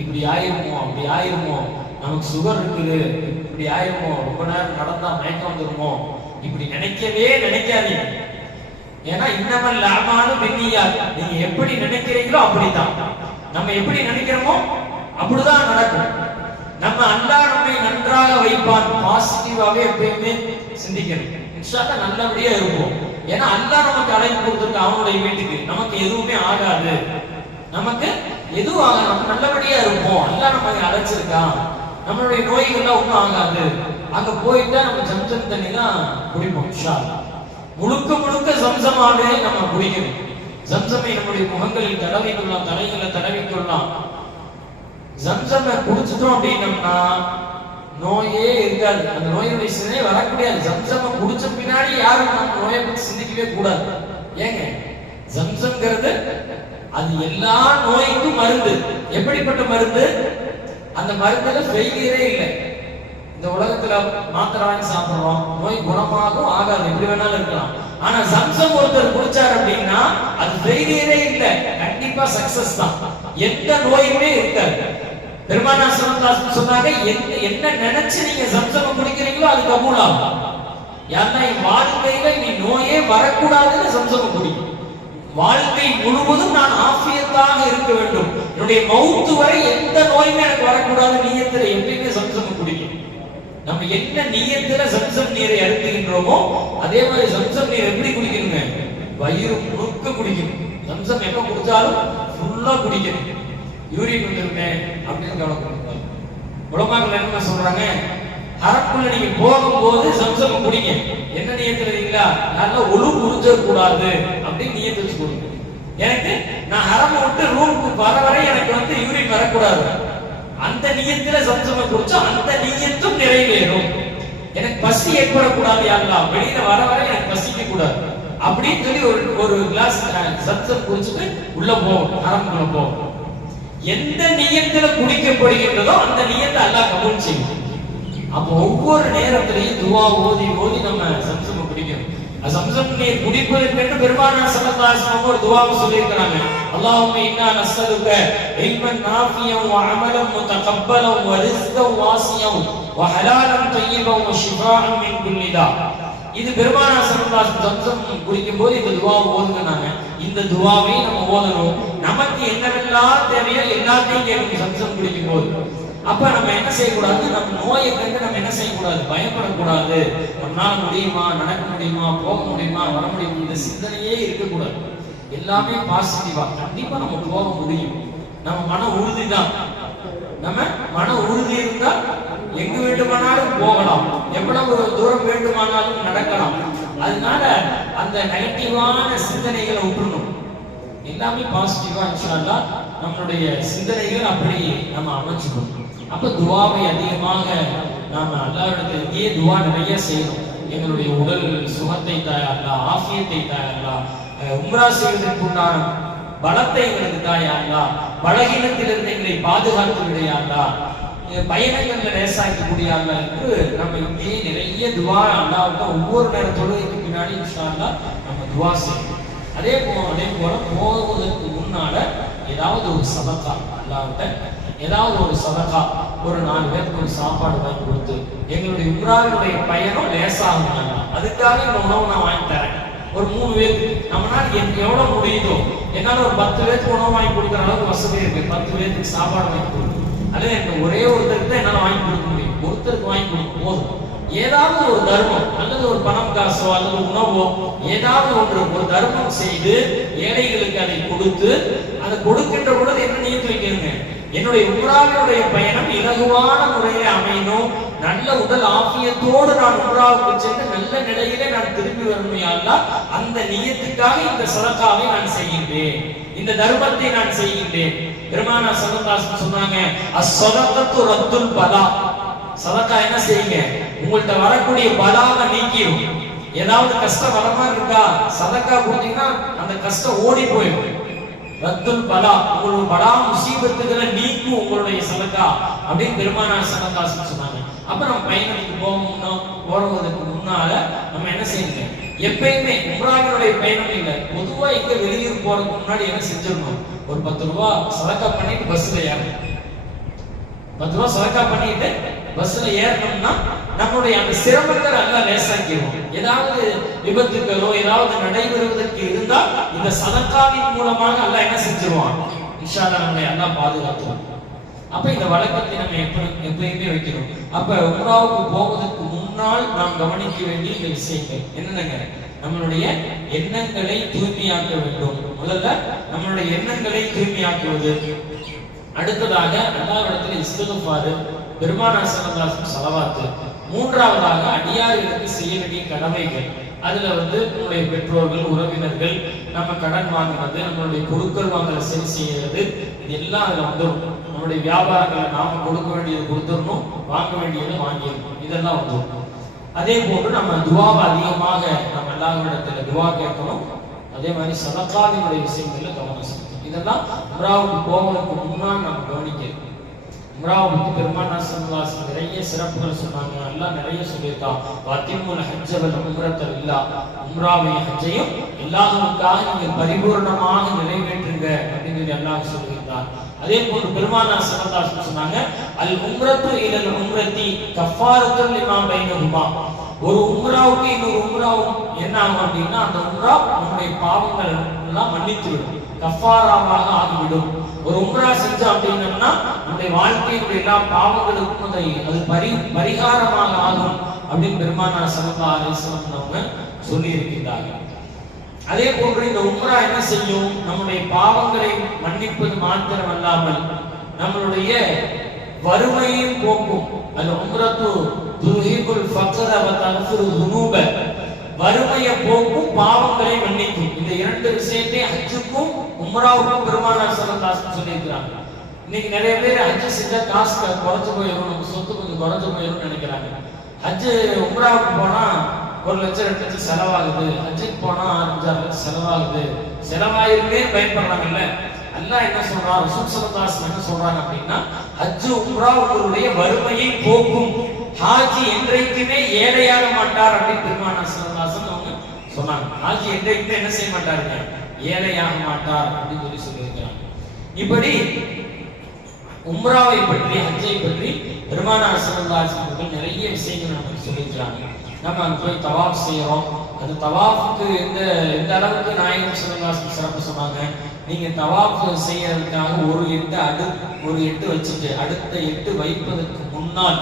இப்படி ஆயிருமோ, அப்படி ஆயிருமோ, நமக்கு சுகர் இருக்குது, இப்படி ஆயிருமோ, ரொம்ப நேரம் நடந்தா மயக்கம் வந்துருமோ, இப்படி நினைக்கவே நினைக்காதீங்க. ஏன்னா இன்னமல் அமாலு பின்னியாத், நீங்க எப்படி நினைக்கிறீங்களோ அப்படித்தான். நம்ம எப்படி நினைக்கிறோமோ அப்படிதான் நடக்கும். நம்ம அல்லாஹ் நம்மை நன்றாக வைப்பான், பாசிட்டிவாவே எப்பயுமே சிந்திக்கணும். இன்ஷா அல்லாஹ் நல்லபடியா இருப்போம். ஏன்னா அல்லாஹ் நமக்கு அழைப்பு கொடுத்திருக்க அவனுடைய வீட்டுக்கு, நமக்கு எதுவுமே ஆகாது, நமக்கு எதுவும் ஆகாது, நம்ம நல்லபடியா இருப்போம். அல்லாஹ் நமக்கு அழைச்சிருக்கான், நம்மளுடைய நோய்கள்லாம் ஒன்றும் ஆகாது. அங்க போயிட்டா நம்ம ஜம்சம் தண்ணி தான் குடிப்போம். இன்ஷா அல்லாஹ் முழுக்க முழுக்க ஜம்சமாவே நம்ம குடிக்கணும். ஜம்சமை நம்முடைய முகங்களில் தடவிக்கொள்ளலாம், தலைகளை தடவிக்கொள்ளலாம். ஜம்சமை குடிச்சிட்டோம் அப்படின்னம்னா நோயே இருக்காது, அந்த நோயுடைய சிந்தனை வரக்கூடாது. ஜம்சமை குடிச்ச பின்னாடி யாரும் நம்ம நோயை பற்றி சிந்திக்கவே கூடாது. ஏங்க, ஜம்சம்ங்கிறது அது எல்லா நோய்க்கும் மருந்து. எப்படிப்பட்ட மருந்து? அந்த மருந்துல ஃபெயிலியரே இல்லை. இந்த உலகத்துல மாத்திரை வாங்கி சாப்பிடுறோம், நோய் குணமாகும் ஆகாது, எப்படி வேணாலும் இருக்கலாம். ஆனா ஜம்சம் ஒருத்தர் குடிச்சார் அப்படின்னா அது ஃபெயிலியரே இல்லை, கண்டிப்பா சக்சஸ் தான், எந்த நோயுமே இருக்காது. பெருமானார் ஸல்லல்லாஹு அலைஹி வஸல்லம் சொன்னாங்க, என்ன நினைச்சு நீங்க ஜம்சம் குடிக்கிறீங்களோ அது கபூல் ஆகும். யாருன்னா என் வாழ்க்கையில நீ நோயே வரக்கூடாதுன்னு ஜம்சம் குடி. வாழ்க்கை முழுவதும் நான் ஆஃபியத்தாக இருக்க வேண்டும், என்னுடைய மௌத்து வரை எந்த நோயுமே எனக்கு வரக்கூடாது நியத்துல எப்பயுமே ஜம்சம் குடிக்கும். நம்ம என்ன நியத்துல ஜம்சம் நீரை அருந்துகின்றோமோ அதே மாதிரி ஜம்சம் நீர் எப்படி குடிக்கணுங்க? வயிறு முழுக்க குடிக்கணும். ஜம்சம் எப்ப குடிச்சாலும் ஃபுல்லா குடிக்கணும். யூரின் வந்துருக்கேன் அப்படின்னு கவலைப்படுறாங்க. உலமாக்கள் என்ன சொல்றாங்க, ஹரக்குள்ள நீங்க போகும்போது ஜம்சம் குடிங்க. என்ன நியத்துல இருக்கீங்களா? நல்லா ஒழு புரிஞ்ச கூடாது அப்படின்னு நியத்து வச்சுக்கோங்க. எனக்கு நான் ஹரம் விட்டு ரூமுக்கு வர வரை எனக்கு யூரின் வரக்கூடாது, அந்த நியத்துல ஜம்சம் குடிச்சா அந்த நியத்தும் நிறைவேறும். எனக்கு பசி ஏற்படக்கூடாது, யாருலாம் வெளியில வர வரை எனக்கு பசிக்க கூடாது அப்படின்னு சொல்லி ஒரு கிளாஸ் ஜம்சம் குடிச்சிட்டு உள்ள போகும், ஹரம்குள்ள போகும். எந்த நியத்துல குடிக்கப்படுகின்றதோ அந்த நியத்தை அல்லாஹ் கபூல் செய்யும். அப்போ ஒவ்வொரு நேரத்திலையும் துவா ஓதி ஓதி நம்ம ஜம்சம் குடிக்கணும். ஜம்சம் நீர் குடிப்பதற்கு பெருமானார் ஸல்லல்லாஹு அலைஹி வஸல்லம் ஒரு துவாவை சொல்லியிருக்காங்க. அல்லாஹும்ம இன்னா நஸ்அலுக இல்மன் நாஃபியன் வ அமலன் முதகப்பலன் வ ரிஸ்கன் வாசியன் வ ஹலாலன் தய்யிபன் வ ஷிஃபாஅன் மின் குல்லி தா. இது பெருமானார் ஸல்லல்லாஹு அலைஹி வஸல்லம் ஜம்சம் குடிக்கும்போது இந்த துவாவை ஓதுனாங்க. இந்த துவாவை நம்ம ஓதணும். நமக்கு என்னவெல்லாம் தேவையோ எல்லாத்தையும் கேட்கணும் ஜம்சம் குடிக்கும்போது. அப்ப நம்ம என்ன செய்யக்கூடாது? நம்ம நோயை கண்டு நம்ம என்ன செய்யக்கூடாது? பயப்படக்கூடாது. நம்மளால முடியுமா, நடக்க முடியுமா, போக முடியுமா, வர முடியுமா, இந்த சிந்தனையே இருக்கக்கூடாது. எல்லாமே பாசிட்டிவா கண்டிப்பா நம்ம போக முடியும். நம்ம மன உறுதி தான். நம்ம மன உறுதி இருந்தா எங்க வேண்டுமானாலும் போகலாம், எவ்வளவு தூரம் வேண்டுமானாலும் நடக்கலாம். அதனால அந்த நெகட்டிவான சிந்தனைகளை விட்டுறணும். எல்லாமே பாசிட்டிவா இன்ஷா அல்லாஹ் நம்மளுடைய சிந்தனைகள் அப்படி நம்ம அமைச்சுக்கணும். அப்ப துவாவை அதிகமாக நாம அல்லாஹ்விடத்திலே துவா நிறைய செய்யணும். எங்களுடைய உடல் சுகத்தை தாயா அல்லாஹ், ஆஃபியத்தை தாயா அல்லாஹ், உம்ரா செய்வதற்கு உண்டான பலத்தை எங்களுக்கு தாயா அல்லாஹ், பலகீனத்திலிருந்து எங்களை பாதுகாத்து விடையா அல்லாஹ், பயணங்கள்ல லேசாக்கக்கூடிய அல்லாஹ் என்று நம்ம இங்கே நிறைய துவா அல்லாஹ்விட்ட ஒவ்வொரு நேர தொழுகைக்கு பின்னாடி இன்ஷா அல்லாஹ் நம்ம துவா செய்யணும். அதே போல போவதற்கு முன்னால ஏதாவது ஒரு சதகா அல்லாஹ்விட்ட, ஏதாவது ஒரு சதகா, ஒரு 4 பேருக்கு ஒரு சாப்பாடு வாங்கி கொடுத்து எங்களுடைய உம்ராவினுடைய பயணம் லேசாகும். அதுக்காக இந்த உணவு நான் வாங்கி தரேன். ஒரு 3 பேருக்கு நம்மளால எவ்வளவு முடியுதோ, என்னால ஒரு 10 பேருக்கு உணவு வாங்கி கொடுக்குற அளவுக்கு வசதி இருக்கு, 10 பேருக்கு சாப்பாடு வாங்கி கொடுக்கும். அல்லது எனக்கு ஒரே ஒருத்தருக்கு தான் என்னால வாங்கி கொடுக்க முடியும், ஒருத்தருக்கு வாங்கி கொடுக்கும் போதும். ஏதாவது ஒரு தர்மம் அல்லது ஒரு பணம் காசோ அல்லது உணவோ ஏதாவது ஒரு தர்மம் செய்து ஏழைகளுக்கு அதை கொடுத்து, அதை கொடுக்கின்ற பொழுது என்ன நியத்து வைக்கணுங்க? என்னுடைய உம்ராவினுடைய பயணம் இலகுவான முறையில அமையணும், நல்ல உடல் ஆஃபியத்தோடு நான் உம்ராவுக்கு சென்று நல்ல நிலையிலே நான் திரும்பி வரணும். யா அல்லாஹ், அந்த நியத்துக்காக இந்த சதகாவை நான் செய்கின்றேன், இந்த தர்மத்தை நான் செய்கின்றேன். பெருமானார் ஸல்லல்லாஹு அலைஹி வஸல்லம் சொன்னாங்க, அஸ்-ஸதகத்து ரத்துல் பலா. சதகா என்ன செய்யுங்க? உங்கள்ட்ட வரக்கூடிய பலாவை நீக்கிடும். ஏதாவது கஷ்டம் வர மாதிரி இருக்கா, சதகா கொடுத்தீங்கன்னா அந்த கஷ்டம் ஓடி போயிடும். ரத்துல் பலா, உங்களுடைய பலா முசீபத்துகளை நீக்கும் உங்களுடைய சதகா அப்படின்னு பெருமானார் ஸல்லல்லாஹு அலைஹி வஸல்லம் சொன்னாங்க. அப்ப நம்ம பயணத்துக்கு போகணும், போறதுக்கு முன்னால நம்ம என்ன செய்யணும், எப்பயுமே உம்ராவினுடைய பயணம் இல்லை, பொதுவா எங்க வெளியூர் போறதுக்கு முன்னாடி என்ன செஞ்சிடணும், ஒரு 10 ரூபாய் சதக்கா பண்ணிட்டு பஸ்ல ஏறணும். 10 ரூபாய் சதக்கா பண்ணிட்டு பஸ்ல ஏறணும்னா நம்மளுடைய அந்த சிரமங்கள் எல்லாம் லேசாக்கிடுவோம். ஏதாவது விபத்துகளோ ஏதாவது நடைபெறுவதற்கு இருந்தால் இந்த சதக்காவின் மூலமாக எல்லாம் என்ன செஞ்சிருவான், இன்ஷா அல்லாஹ் நம்மை எல்லாம் பாதுகாத்துவோம். அப்ப இந்த வழக்கத்தை நம்ம எப்பயுமே வைக்கணும். அப்ப உம்ராவுக்கு போவதற்கு முன்னால் நாம் கவனிக்க வேண்டிய இந்த விஷயங்கள் என்னென்னங்க, நம்மளுடைய எண்ணங்களை தூய்மையாக்க வேண்டும். முதல்ல நம்மளுடைய எண்ணங்களை தூய்மையாக்குவது, அடுத்ததாக அல்லாஹ்விடத்தில் இஸ்திக்ஃபார், பெருமானார் ஸல்லல்லாஹு அலைஹி வஸல்லம் ஸலவாத், மூன்றாவதாக அடியார்களுக்கு செய்ய வேண்டிய கடமைகள். அதுல நம்முடைய பெற்றோர்கள், உறவினர்கள், நம்ம கடன் வாங்குறது, நம்மளுடைய கொடுக்கல் வாங்கல சரி செய்யறது, இது எல்லாம் அதுல வந்துடும். நம்முடைய வியாபாரங்களை நாம கொடுக்க வேண்டியது கொடுத்துடணும், வாங்க வேண்டியது வாங்கிடணும், இதெல்லாம் வந்துடும். அதே போன்று நம்ம துவாவை அதிகமாக நம்ம அல்லாஹ்விடத்துல துவா கேட்கணும். அதே மாதிரி சதகாவினுடைய விஷயங்கள்ல கவனம் செலுத்தணும். இதெல்லாம் உம்ராவுக்கு போவதற்கு முன்னால் நம்ம கவனிக்கணும். உம்ராவை பத்தி பெருமானார் ஸல்லல்லாஹு அலைஹி வஸல்லம் நிறைய சிறப்புகள் சொன்னாங்க. அல்லாஹ் நிறைய சொல்லியிருக்கான், வத்திமுல் ஹஜ்ஜ வல் உம்ரத லில்லாஹ், உம்ராவையும் ஹஜ்ஜையும் அல்லாஹ்வுக்காக நீங்கள் பரிபூர்ணமாக நிறைவேற்றுங்க அப்படின்னு அல்லாஹ் சொல்லியிருக்கார். அதே போன்று பெருமானார் ஸல்லல்லாஹு அலைஹி வஸல்லம் சொன்னாங்க, அல் உம்ரத்து இலல் உம்ரதி கஃபாரத்துல் லிமா பைனஹுமா, ஒரு உம்ராவுக்கு இன்னொரு உம்ராவும் என்ன ஆகும் அப்படின்னா அந்த உம்ரா நம்முடைய பாவங்கள் எல்லாம் மன்னித்து விடும், கஃபாராவாக ஆகிவிடும். ஒரு உம்ரா செஞ்சோம் அப்படின்னா நம்முடைய வாழ்க்கையினுடைய எல்லா பாவங்களுக்கும் அது பரிகாரமாக ஆகும் அப்படின்னு பெருமானார் ஸல்லல்லாஹு அலைஹி வஸல்லம் அவங்க சொல்லி இருக்கின்றார்கள். அதே போன்று இந்த உம்ரா என்ன செய்யும், நம்முடைய பாவங்களை மன்னிப்பது மாத்திரம் அல்லாமல் நம்மளுடைய வறுமையையும் போக்கும். அது உம்ரத்து துஹிபுல் ஃபக்ர வ தக்ஃபிரு துனூப, வறுமையை போக்கும், பாவங்களை மன்னிக்கும். இந்த இரண்டு விஷயத்தை ஹஜ்ஜுக்கும் உம்ராவுக்கும் பெருமானார் ஸல்லல்லாஹு அலைஹி வஸல்லம் சொல்லியிருக்கிறாங்க. இன்னைக்கு நிறைய பேர் ஹஜ் செஞ்சா காசு குறைஞ்சு போயிடும், நம்ம சொத்து கொஞ்சம் குறைஞ்சு போயிடும் நினைக்கிறாங்க. ஹஜ் உம்ராவுக்கு போனா 1 லட்சம் 2 லட்சம் செலவாகுது, ஹஜ்ஜுக்கு போனா 5-6 லட்சம் செலவாகுது, செலவாயிருமே பயப்படுறாங்கல்ல. அல்லாஹ் என்ன சொல்றான், ரசூல் ஸல்லல்லாஹு அலைஹி வஸல்லம் என்ன சொல்றாங்க அப்படின்னா, ஹஜ் உம்ரா உங்களுடைய வறுமையை போக்கும், ஹாஜி என்றைக்குமே ஏழையாக மாட்டார் அப்படின்னு பெருமானார் ஸல்லல்லாஹு அலைஹி வஸல்லம் அவங்க சொன்னாங்க. ஹாஜி என்றைக்குமே என்ன செய்ய மாட்டாருங்க, ஏழையாக மாட்டார் அப்படின்னு சொல்லியிருக்கிறாங்க. இப்படி உம்ராவை பற்றி, ஹஜ்ஜை பற்றி பெருமானார் ஸல்லல்லாஹு அலைஹி வஸல்லம் நிறைய விஷயங்கள் நமக்கு சொல்லியிருக்கிறாங்க. நம்ம அங்க போய் தவாஃப் செய்யறோம், அந்த தவாஃபுக்கு எந்த அளவுக்கு நாயகம் ஸல்லல்லாஹு அலைஹி வஸல்லம் சிறப்பு சொன்னாங்க. நீங்க தவாஃப் செய்யறதுக்காக ஒரு எட்டு வச்சுட்டு அடுத்த 8 வைப்பதற்கு முன்னால்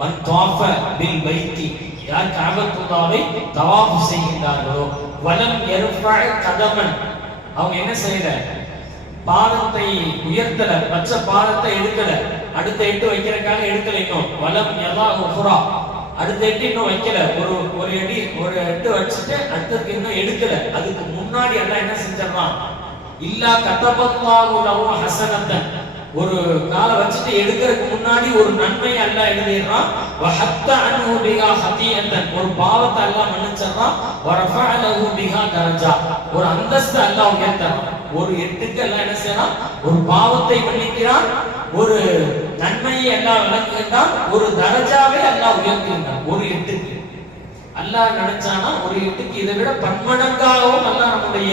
மன் தவாஃப பில் பைத்தி, யார் கஅபத்துல்லாஹை தவாஃப் செய்கின்றார்களோ, வலம் யர்ஃபஅ கதமன், அவங்க என்ன செய்யல, பாதத்தை உயர்த்தல, வச்ச பாதத்தை எடுக்கல, அடுத்த 8 வைக்கிறதுக்காக எடுக்கல, இன்னும் வலம் யதா உஃரா, அடுத்த 8 இன்னும் வைக்கல, ஒரு 8 வச்சுட்டு அடுத்ததுக்கு இன்னும் எடுக்கல, அதுக்கு முன்னாடி எல்லாம் என்ன செஞ்சிடறான், இல்லா கதபல்லாஹு லஹு ஹஸனத்தன், ஒரு காலை வச்சுட்டு எடுக்கிறதுக்கு முன்னாடி ஒரு நன்மை அல்லாஹ் எழுதிடுறான், வஹத்த அன்ஹு பிஹா ஹதியத்தன், ஒரு பாவத்தை அல்லாஹ் மன்னிச்சிடுறான், வரஃபஅ லஹு பிஹா தரஜா, ஒரு அந்தஸ்து அல்லாஹ் உயர்த்தறான். ஒரு 8க்கு அல்லாஹ் என்ன செய்யறான், ஒரு பாவத்தை மன்னிக்கிறான், ஒரு நன்மையை அல்லாஹ் வழங்குகின்றான், ஒரு தரஜாவை அல்லாஹ் உயர்த்துகின்றான். ஒரு 8க்கு அல்லாஹ் நினைச்சானா ஒரு 8க்கு இதை விட பன்மடங்காகவும் அல்லாஹ் நம்முடைய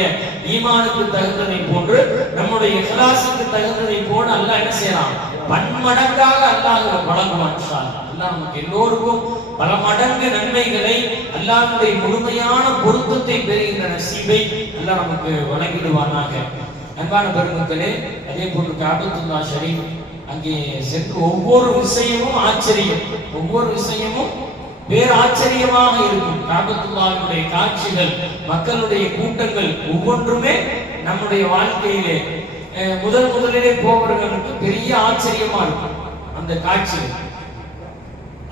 ஈமானுக்கு தகுந்ததை போன்று, நம்முடைய இஹ்லாஸுக்கு தகுந்ததை போன்று அல்லாஹ் என்ன செய்யறான், பன்மடங்காக அல்லாஹ் வழங்குவான். இன்ஷா அல்லாஹ் அல்லாஹ் நமக்கு எல்லோருக்கும் பல மடங்கு நன்மைகளை, அல்லாஹ்வுடைய முழுமையான பொருத்தத்தை பெறுகின்ற நசீபை அல்லாஹ் நமக்கு வழங்கிடுவானாக. அன்பான பெருமக்களே, அதே போன்று கஅபத்துல்லாஹ் ஷரீஃப் அங்கே சென்று ஒவ்வொரு விஷயமும் ஆச்சரியம், ஒவ்வொரு விஷயமும் பேராச்சரியமாக இருக்கும். கஅபத்துல்லாஹ்வுடைய காட்சிகள், மக்களுடைய கூட்டங்கள் ஒவ்வொன்றுமே நம்முடைய வாழ்க்கையிலே முதலிலே போவர்களுக்கு பெரிய ஆச்சரியமா இருக்கும் அந்த காட்சிகள்.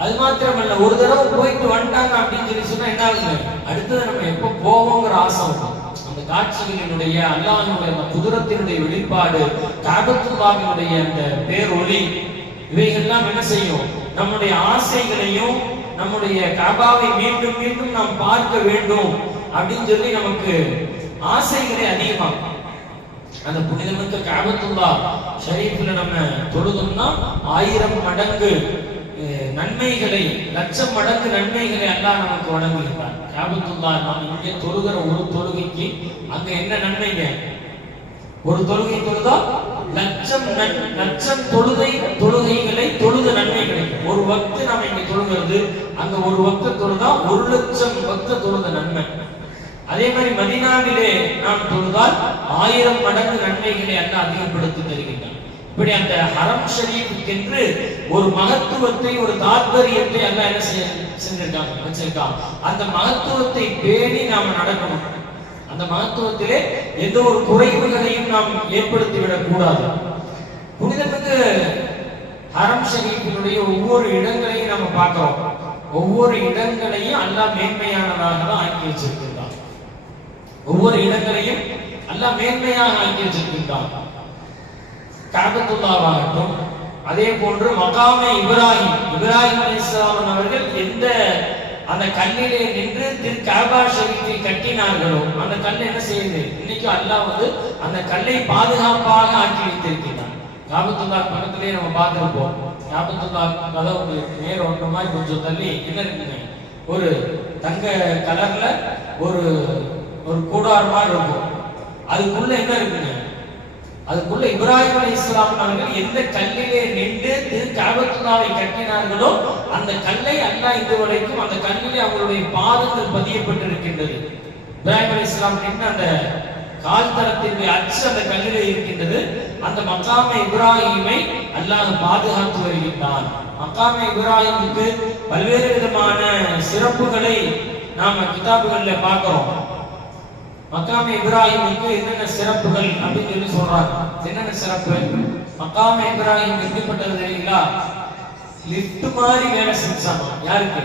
அது மாத்திரமல்ல, ஒரு தடவை போயிட்டு வந்துட்டாங்க அப்படின்னு சொன்னா என்ன ஆகுங்க, அடுத்தது நம்ம எப்ப போவோங்கிற ஆசை இருக்கும். அந்த காட்சிகளினுடைய அல்லாஹ்வுடைய அந்த குதிரத்தினுடைய வெளிப்பாடு, கஅபத்துல்லாஹ்வுடைய அந்த பேரொளி, இவைகள்லாம் என்ன செய்யும், நம்முடைய ஆசைகளையும் நம்முடைய கஅபாவை மீண்டும் மீண்டும் நாம் பார்க்க வேண்டும் அப்படின்னு சொல்லி நமக்கு ஆசைகளை அதிகமாகும். அந்த புனிதமிக்க கஅபத்துல்லாஹ் ஷரீஃப்ல நம்ம தொழுதோம்னா 1000 மடங்கு நன்மைகளை, லட்சம் மடங்கு நன்மைகளை அல்லாஹ் நமக்கு வழங்குகிறார். காபத்துல்லாஹ் நாம் இங்கே தொழுகிற ஒரு தொழுகைக்கு அங்க என்ன நன்மைங்க? ஒரு தொழுகை தொழுதா லட்சம் தொழுகைகளை தொழுத நன்மை கிடைக்கும். ஒரு வக்து நாம இங்க தொழுகிறது, அங்க ஒரு வக்து தொழுதா 1,00,000 வக்து தொழுத நன்மை. அதே மாதிரி மதீனாவிலே நாம் தொழுதால் 1000 மடங்கு நன்மைகளை அல்லாஹ் அதிகப்படுத்தி தருகின்றான். இப்படி அந்த ஹரம் ஷரீஃபுக்கென்று ஒரு மகத்துவத்தை, ஒரு தாற்பயத்தை அல்லாஹ் என்ன வச்சிருக்காங்க. அந்த மகத்துவத்தை பேணி நாம நடக்கணும். அந்த மகத்துவத்திலே எந்த ஒரு குறைவுகளையும் நாம் ஏற்படுத்தி விடக் கூடாது. புனிதமிகு ஹரம் ஷரீஃபினுடைய ஒவ்வொரு இடங்களையும் நம்ம பார்க்கிறோம். ஒவ்வொரு இடங்களையும் அல்லாஹ் மேன்மையானதாக தான் ஆக்கி வச்சிருக்கின்றான். ஒவ்வொரு இடங்களையும் அல்லாஹ் மேன்மையாக ஆக்கி வச்சிருக்கின்றான். காபத்துல்லாவாகட்டும், அதே போன்று மகாமே இப்ராஹிம் அலைஹிஸ்ஸலாம் அவர்கள் எந்த அந்த கல்லிலே நின்று திரு காபா ஷரீஃபை கட்டினார்களோ அந்த கல் என்ன செய்யுது? இன்னைக்கு அல்லாஹ் அந்த கல்லை பாதுகாப்பாக ஆக்கி வைத்திருக்கிறான். காபத்துல்லா பக்கத்திலே நம்ம பார்த்திருப்போம். காபத்துல்லா கதவுக்கு நேர் ஒன்ற மாதிரி கொஞ்சம் தள்ளி என்ன இருக்குங்க? ஒரு தங்க கலர்ல ஒரு கூடார் மாதிரி இருக்கும். அதுக்குள்ள என்ன இருக்குங்க? அதுக்குள்ள இப்ராஹிம் அலைஹிஸ்ஸலாம் அவர்கள் எந்த கல்லிலே நின்று திரு காபத்துல்லாவை கட்டினார்களோ அந்த கல்லை அல்லாஹ் இன்று வரைக்கும் அந்த கல்லிலே அவங்களுடைய பாதங்கள் பதியப்பட்டிருக்கின்றது. இப்ராஹிம் அலைஹிஸ்ஸலாம் நின்று அந்த கால் தரத்தினுடைய அச்சு அந்த கல்லிலே இருக்கின்றது. அந்த மக்காமே இப்ராஹிமை அல்லாஹ் பாதுகாத்து வருகின்றான். மக்காமே இப்ராஹிமுக்கு பல்வேறு விதமான சிறப்புகளை நாம கிதாபுகள்ல பார்க்கிறோம். மக்காமே இப்ராஹிமுக்கு என்னென்ன சிறப்புகள் அப்படின்னு சொல்லி சொல்றாங்க. என்னென்ன சிறப்பு? மக்காமே இப்ராஹிம் எப்படிப்பட்டது தெரியுங்களா? லிஃப்ட் மாதிரி வேலை செஞ்சாங்க. யாருக்கு?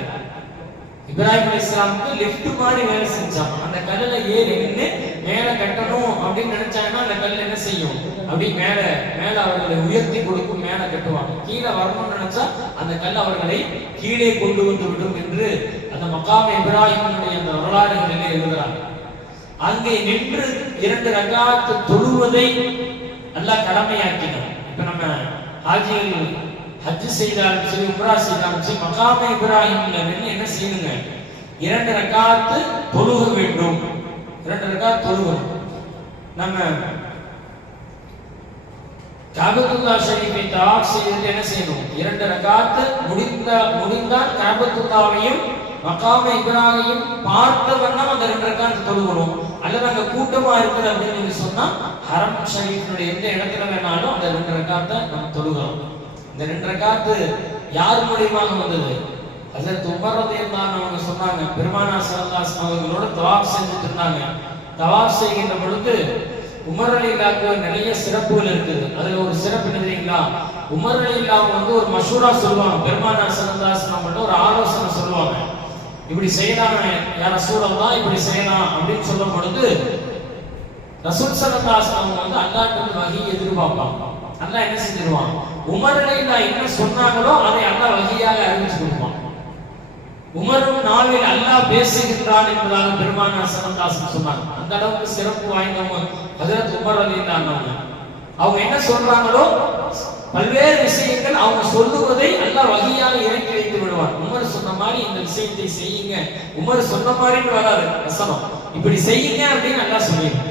இப்ராஹிம் அலைஹிஸ்ஸலாமுக்கு லிஃப்ட் மாதிரி வேலை செஞ்சாங்க. அந்த கல்லுல ஏறி நின்று மேல கட்டணும் அப்படின்னு நினைச்சாங்கன்னா அந்த கல் என்ன செய்யும்? அப்படி மேல அவர்களை உயர்த்தி கொடுக்கும், மேல கட்டுவாங்க. கீழே வரணும்னு நினைச்சா அந்த கல் அவர்களை கீழே கொண்டு வந்து விடும் என்று அந்த மக்காமே இப்ராஹிமுடைய அந்த வரலாறுகளிலே எழுதுறாங்க. அங்கே நின்று 2 ரகாத் தொழுவதை அல்லாஹ் கடமையாக்கினார். இப்ப நம்ம ஹாஜிகள் ஹஜ் செய்தாலும் சரி, உம்ரா செய்தாலும் சரி, மகாமே இப்ராஹிம்ல நின்று என்ன செய்யுங்க? 2 ரகாத் தொழுக வேண்டும். 2 ரகாத் தொழுவோம். நம்ம காபத்துல்லா ஷரீஃபை தவாஃப் செய்து என்ன செய்யணும்? 2 ரகாத் முடிந்தால் காபத்துல்லாவையும் மகாமே இப்ராஹிம் பார்த்த வண்ணம் அந்த 2 ரகாத் தொழுகணும். அல்லது அங்க கூட்டமா இருக்குது அப்படின்னு சொன்னா ஹரம் ஷரீஃபினுடைய எந்த இடத்துல வேணாலும் அந்த 2 ரகாத்தை நம்ம தொழுகலாம். இந்த 2 ரகாத்து யார் மூலியமாக வந்தது? ஹஜ்ரத் உமர் ரலியல்லாஹு அன்ஹு சொன்னாங்க, பெருமானார் ஸல்லல்லாஹு அலைஹி வஸல்லம் அவர்களோட தவாஃப் செஞ்சுட்டு இருந்தாங்க. தவாஃப் செய்கின்ற பொழுது உமர் ரலியல்லாஹு நிறைய சிறப்புகள் இருக்குது. அதுல ஒரு சிறப்பு என்ன தெரியுங்களா? உமர் ரலியல்லாஹு ஒரு மஷூரா சொல்லுவாங்க. பெருமானார் ஸல்லல்லாஹு அலைஹி வஸல்லம் ஒரு ஆலோசனை சொல்லுவாங்க. இப்படி செய்யலாம் யா ரசூலல்லாஹ், இப்படி செய்யலாம் அப்படின்னு சொல்லும் பொழுது ரசூல் ஸல்லல்லாஹு அலைஹி வஸல்லம் அல்லாஹ்விடம் வஹி எதிர்பார்ப்பாங்க. அல்லாஹ் என்ன செஞ்சிருவான்? உமர் ரலியல்லாஹு என்ன சொன்னாங்களோ அதை அல்லாஹ் வஹியாக அறிவிச்சு கொடுப்பான். உமரும் நாவில் அல்லாஹ் பேசுகின்றான் என்பதாக பெருமானார் ஸல்லல்லாஹு அலைஹி வஸல்லம் சொன்னாங்க. அந்த அளவுக்கு சிறப்பு வாய்ந்தவங்க ஹஜ்ரத் உமர் ரலியல்லாஹு அன்ஹு. அவங்க என்ன சொல்றாங்களோ பல்வேறு விஷயங்கள் அவங்க சொல்லுவதை அல்லாஹ் வஹியாக இறக்கி வைத்து விடுவான். உமர் சொன்ன மாதிரி இந்த விஷயத்தை செய்யுங்க, உமர் சொன்ன மாதிரி வராது வசனம், இப்படி செய்யுங்க அப்படின்னு அல்லாஹ் சொல்லிடுவான்.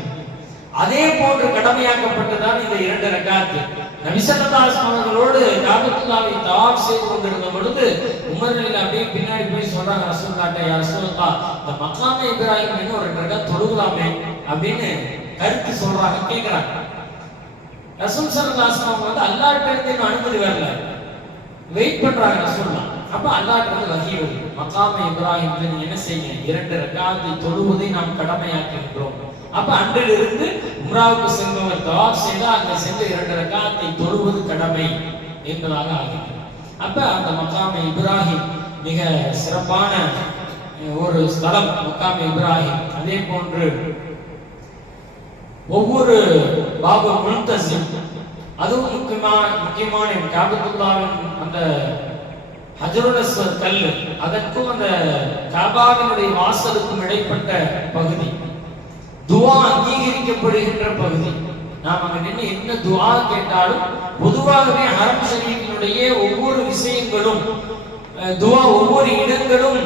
அதே போன்று கடமையாக்கப்பட்டதான் இந்த 2 ரகாத். நபி ஸல்லல்லாஹு அலைஹி வஸல்லம் அவர்களோடு காபத்துல்லாவை தவாஃப் செய்து கொண்டிருந்த பொழுது உமர் ரலியல்லாஹு அப்படியே பின்னாடி போய் சொல்றாங்க ரசூலுல்லாஹ்ட்ட, யா ரசூலுல்லாஹ், இந்த மக்காமே இப்ராஹிம் இன்னும் 2 ரகாத் தொழுகலாமே அப்படின்னு கருத்து சொல்றாங்க, கேக்குறாங்க. ரசூல் ஸல்லல்லாஹு அலைஹி வஸல்லம் அல்லாஹ்ட்ட இருந்து அனுமதி வரல, வெயிட் பண்றாங்க ரசூலுல்லாஹ். அப்ப அல்லாஹ்ட்ட இருந்து வஹி வருது, மக்காமே இப்ராஹிம் நீங்க என்ன செய்யுங்க? 2 ரகாத்தை தொழுவதை நாம் கடமையாக்குகின்றோம். அப்ப அன்றிலிருந்து உம்ராவுக்கு சென்றவர் தவாஃப் செய்தால் அங்க சென்று 2 ரகாத்தை தொழுவது கடமை என்பதாக ஆகிறது. அப்ப அந்த மக்காமே இப்ராஹிம் மிக சிறப்பான ஒரு ஸ்தலம் மக்காமே இப்ராஹிம். அதே போன்று ஒவ்வொரு பாபு முல்தஸிம், அதுவும் முக்கியமான காபத்துல்லாவின் அந்த ஹஜ்ருல் அஸ்வத் கல், அதற்கும் அந்த காபாவினுடைய வாசலுக்கும் இடைப்பட்ட பகுதி, துவா அங்கீகரிக்கப்படுகின்ற பகுதி. நாம் அங்க நின்று என்ன துஆ கேட்டாலும் பொதுவாகவே ஹரம் ஷரீஃபினுடைய ஒவ்வொரு விஷயங்களும் துஆ ஒவ்வொரு இடங்களும்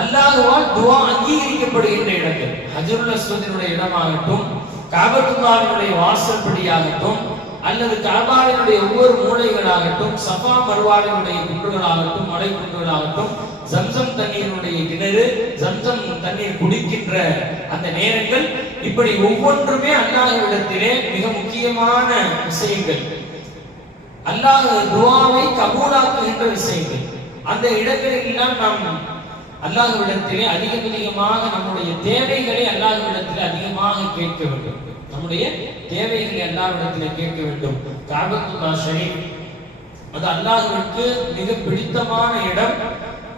அல்லாஹ்வால் துஆ அங்கீகரிக்கப்படுகின்ற இடங்கள். ஹஜ்ருல் அஸ்வதினுடைய இடமாகட்டும், காபத்துல்லாஹ்வினுடைய வாசற்படியாகட்டும், அல்லது கஅபாவினுடைய ஒவ்வொரு மூலைகளாகட்டும், சஃபா மர்வாவினுடைய குன்றுகளாகட்டும், மலை குன்றுகளாகட்டும், ஜம்சம் தண்ணீருடைய கிணறு, ஜம்சம் தண்ணீர் குடிக்கின்ற அந்த நேரங்கள், இப்படி ஒவ்வொன்றுமே அல்லாஹ்விடத்திலே மிக முக்கியமான விஷயங்கள். அல்லாஹ் துஆவை கபூலாக்குகின்ற விஷயங்கள். அந்த இடங்களில் எல்லாம் நாம் அல்லாஹ்விடத்திலே அதிகமாக நம்முடைய தேவைகளை அல்லாஹ்விடத்திலே அதிகமாக கேட்க வேண்டும். நம்முடைய தேவைகளை அல்லாஹ்விடத்திலே கேட்க வேண்டும். காபத்துல்லாஹ் ஷரீஃப் அது அல்லாஹ்வுக்கு மிக பிடித்தமான இடம்.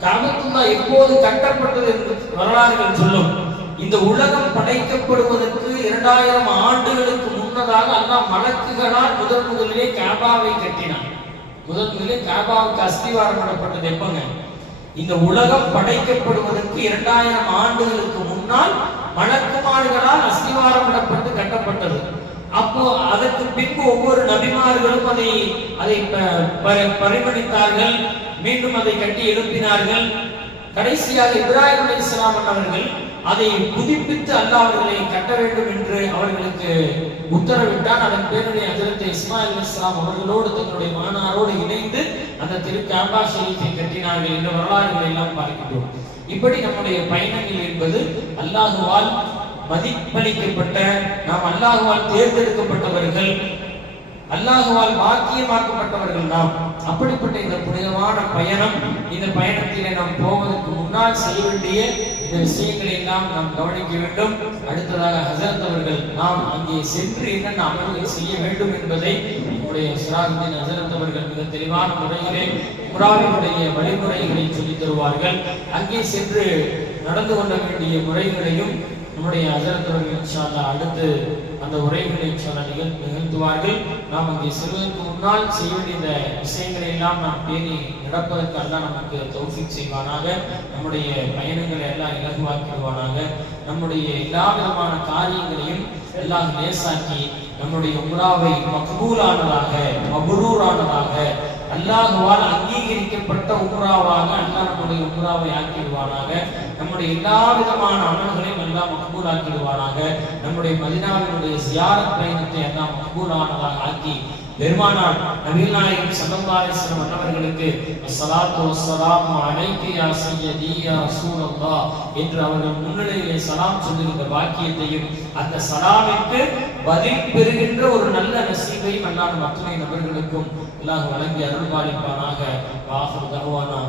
காபத்துல்லாஹ் எப்போது கட்டப்பட்டது என்று வரலாறுகள் சொல்லும். இந்த உலகம் படைக்கப்படுவதற்கு 2000 ஆண்டுகளுக்கு முன்னதாக அல்லாஹ் மலக்குகளால் முதலிலே காபாவை கட்டினான். முதலிலே காபாவுக்கு அஸ்திவாரம் பண்ணப்பட்டது எப்பங்க? இந்த உலகம் படைக்கப்படுவதற்கு 2000 ஆண்டுகளுக்கு முன்னால் மலக்குமார்களால் அஸ்திவாரம் விடப்பட்டு கட்டப்பட்டது. அப்போ அதற்கு பின்பு ஒவ்வொரு நபிமார்களும் அதை பரிமளித்தார்கள், மீண்டும் அதை கட்டி எழுப்பினார்கள். கடைசியாக இப்ராஹிம் அலைஹிஸ்ஸலாம் அவர்கள் அதை புதுப்பித்து அல்லாஹ் அவர்களை கட்ட வேண்டும் என்று அவர்களுக்கு உத்தரவிட்டான். அதன் பேருடைய ஹஜ்ரத் இஸ்மாயில் அலைஹிஸ்ஸலாம் அவர்களோடு தன்னுடைய மகனாரோடு இணைந்து அந்த திரு காபா ஷரீஃபை கட்டினார்கள் என்ற வரலாறுகளை எல்லாம் பார்க்கிறோம். இப்படி நம்முடைய பயணங்கள் என்பது அல்லாஹ்வால் மதிப்பளிக்கப்பட்ட, நாம் அல்லாஹ்வால் தேர்ந்தெடுக்கப்பட்டவர்கள், அல்லாஹ்வால் பாக்கியமாக்கப்பட்டவர்கள் நாம். அப்படிப்பட்ட இந்த புனிதமான பயணம், இந்த பயணத்திலே நாம் போவதற்கு முன்னால் செய்ய வேண்டிய இந்த விஷயங்களை எல்லாம் நாம் கவனிக்க வேண்டும். அடுத்ததாக ஹஸரத் அவர்கள் நாம் அங்கே சென்று என்னென்ன அமல்கள் செய்ய வேண்டும் என்பதை நம்முடைய சிராஜுதீன் ஹஸரத் அவர்கள் மிக தெளிவான முறையிலே உம்ராவினுடைய வழிமுறைகளை சொல்லித் தருவார்கள். அங்கே சென்று நடந்து கொள்ள வேண்டிய முறைகளையும் நம்முடைய ஹஸரத் அவர்கள் இன்ஷா அல்லாஹ் அடுத்து அந்த உரைகளை இன்ஷா அல்லாஹ் நிகழ்த்துவார்கள். நாம் அங்கே செல்வதற்கு முன்னால் செய்ய வேண்டிய இந்த விஷயங்களை எல்லாம் நாம் பேணி நடப்பதற்கு அல்லாஹ் நமக்கு தௌஃபீக் செய்வானாக. நம்முடைய பயணங்களை எல்லாம் இலகுவாக்கிடுவானாக. நம்முடைய எல்லா விதமான காரியங்களையும் எல்லாம் லேசாக்கி நம்முடைய உம்ராவை மக்பூலானதாக, மப்ரூரானதாக, அல்லாஹ்வால் அங்கீகரிக்கப்பட்ட உம்ராவாக அல்லாஹ் நம்முடைய உம்ராவை ஆக்கிடுவானாக. நம்முடைய எல்லா விதமான அமல்களையும் எல்லாம் மக்பூலாக்கிடுவானாக. நம்முடைய மதீனாவினுடைய ஜியாரத் பயணத்தை எல்லாம் மக்பூலானதாக ஆக்கி பெருமானார் நபிகள் நாயகம் ஸல்லல்லாஹு அலைஹி வஸல்லம் அவர்களுக்கு அஸ்ஸலாத்து வஸ்ஸலாமு அலைக்க யா சய்யதி யா ரசூலல்லாஹ் என்று அவர்கள் முன்னிலையிலே சலாம் சொல்லுகின்ற பாக்கியத்தையும், அந்த சலாமிற்கு பதில் பெறுகின்ற ஒரு நல்ல நசீபையும் அல்லாஹ் அத்துணை நபர்களுக்கும் அல்லாஹ் வழங்கி அருள்பாலிப்பானாக. வாஹிரு தஅவானா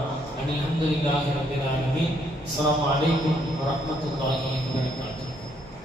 அல்ஹம்துலில்லாஹி ரப்பில் ஆலமீன். அஸ்ஸலாமு அலைக்கும் வரஹ்மத்துல்லாஹி வபரகாத்துஹு.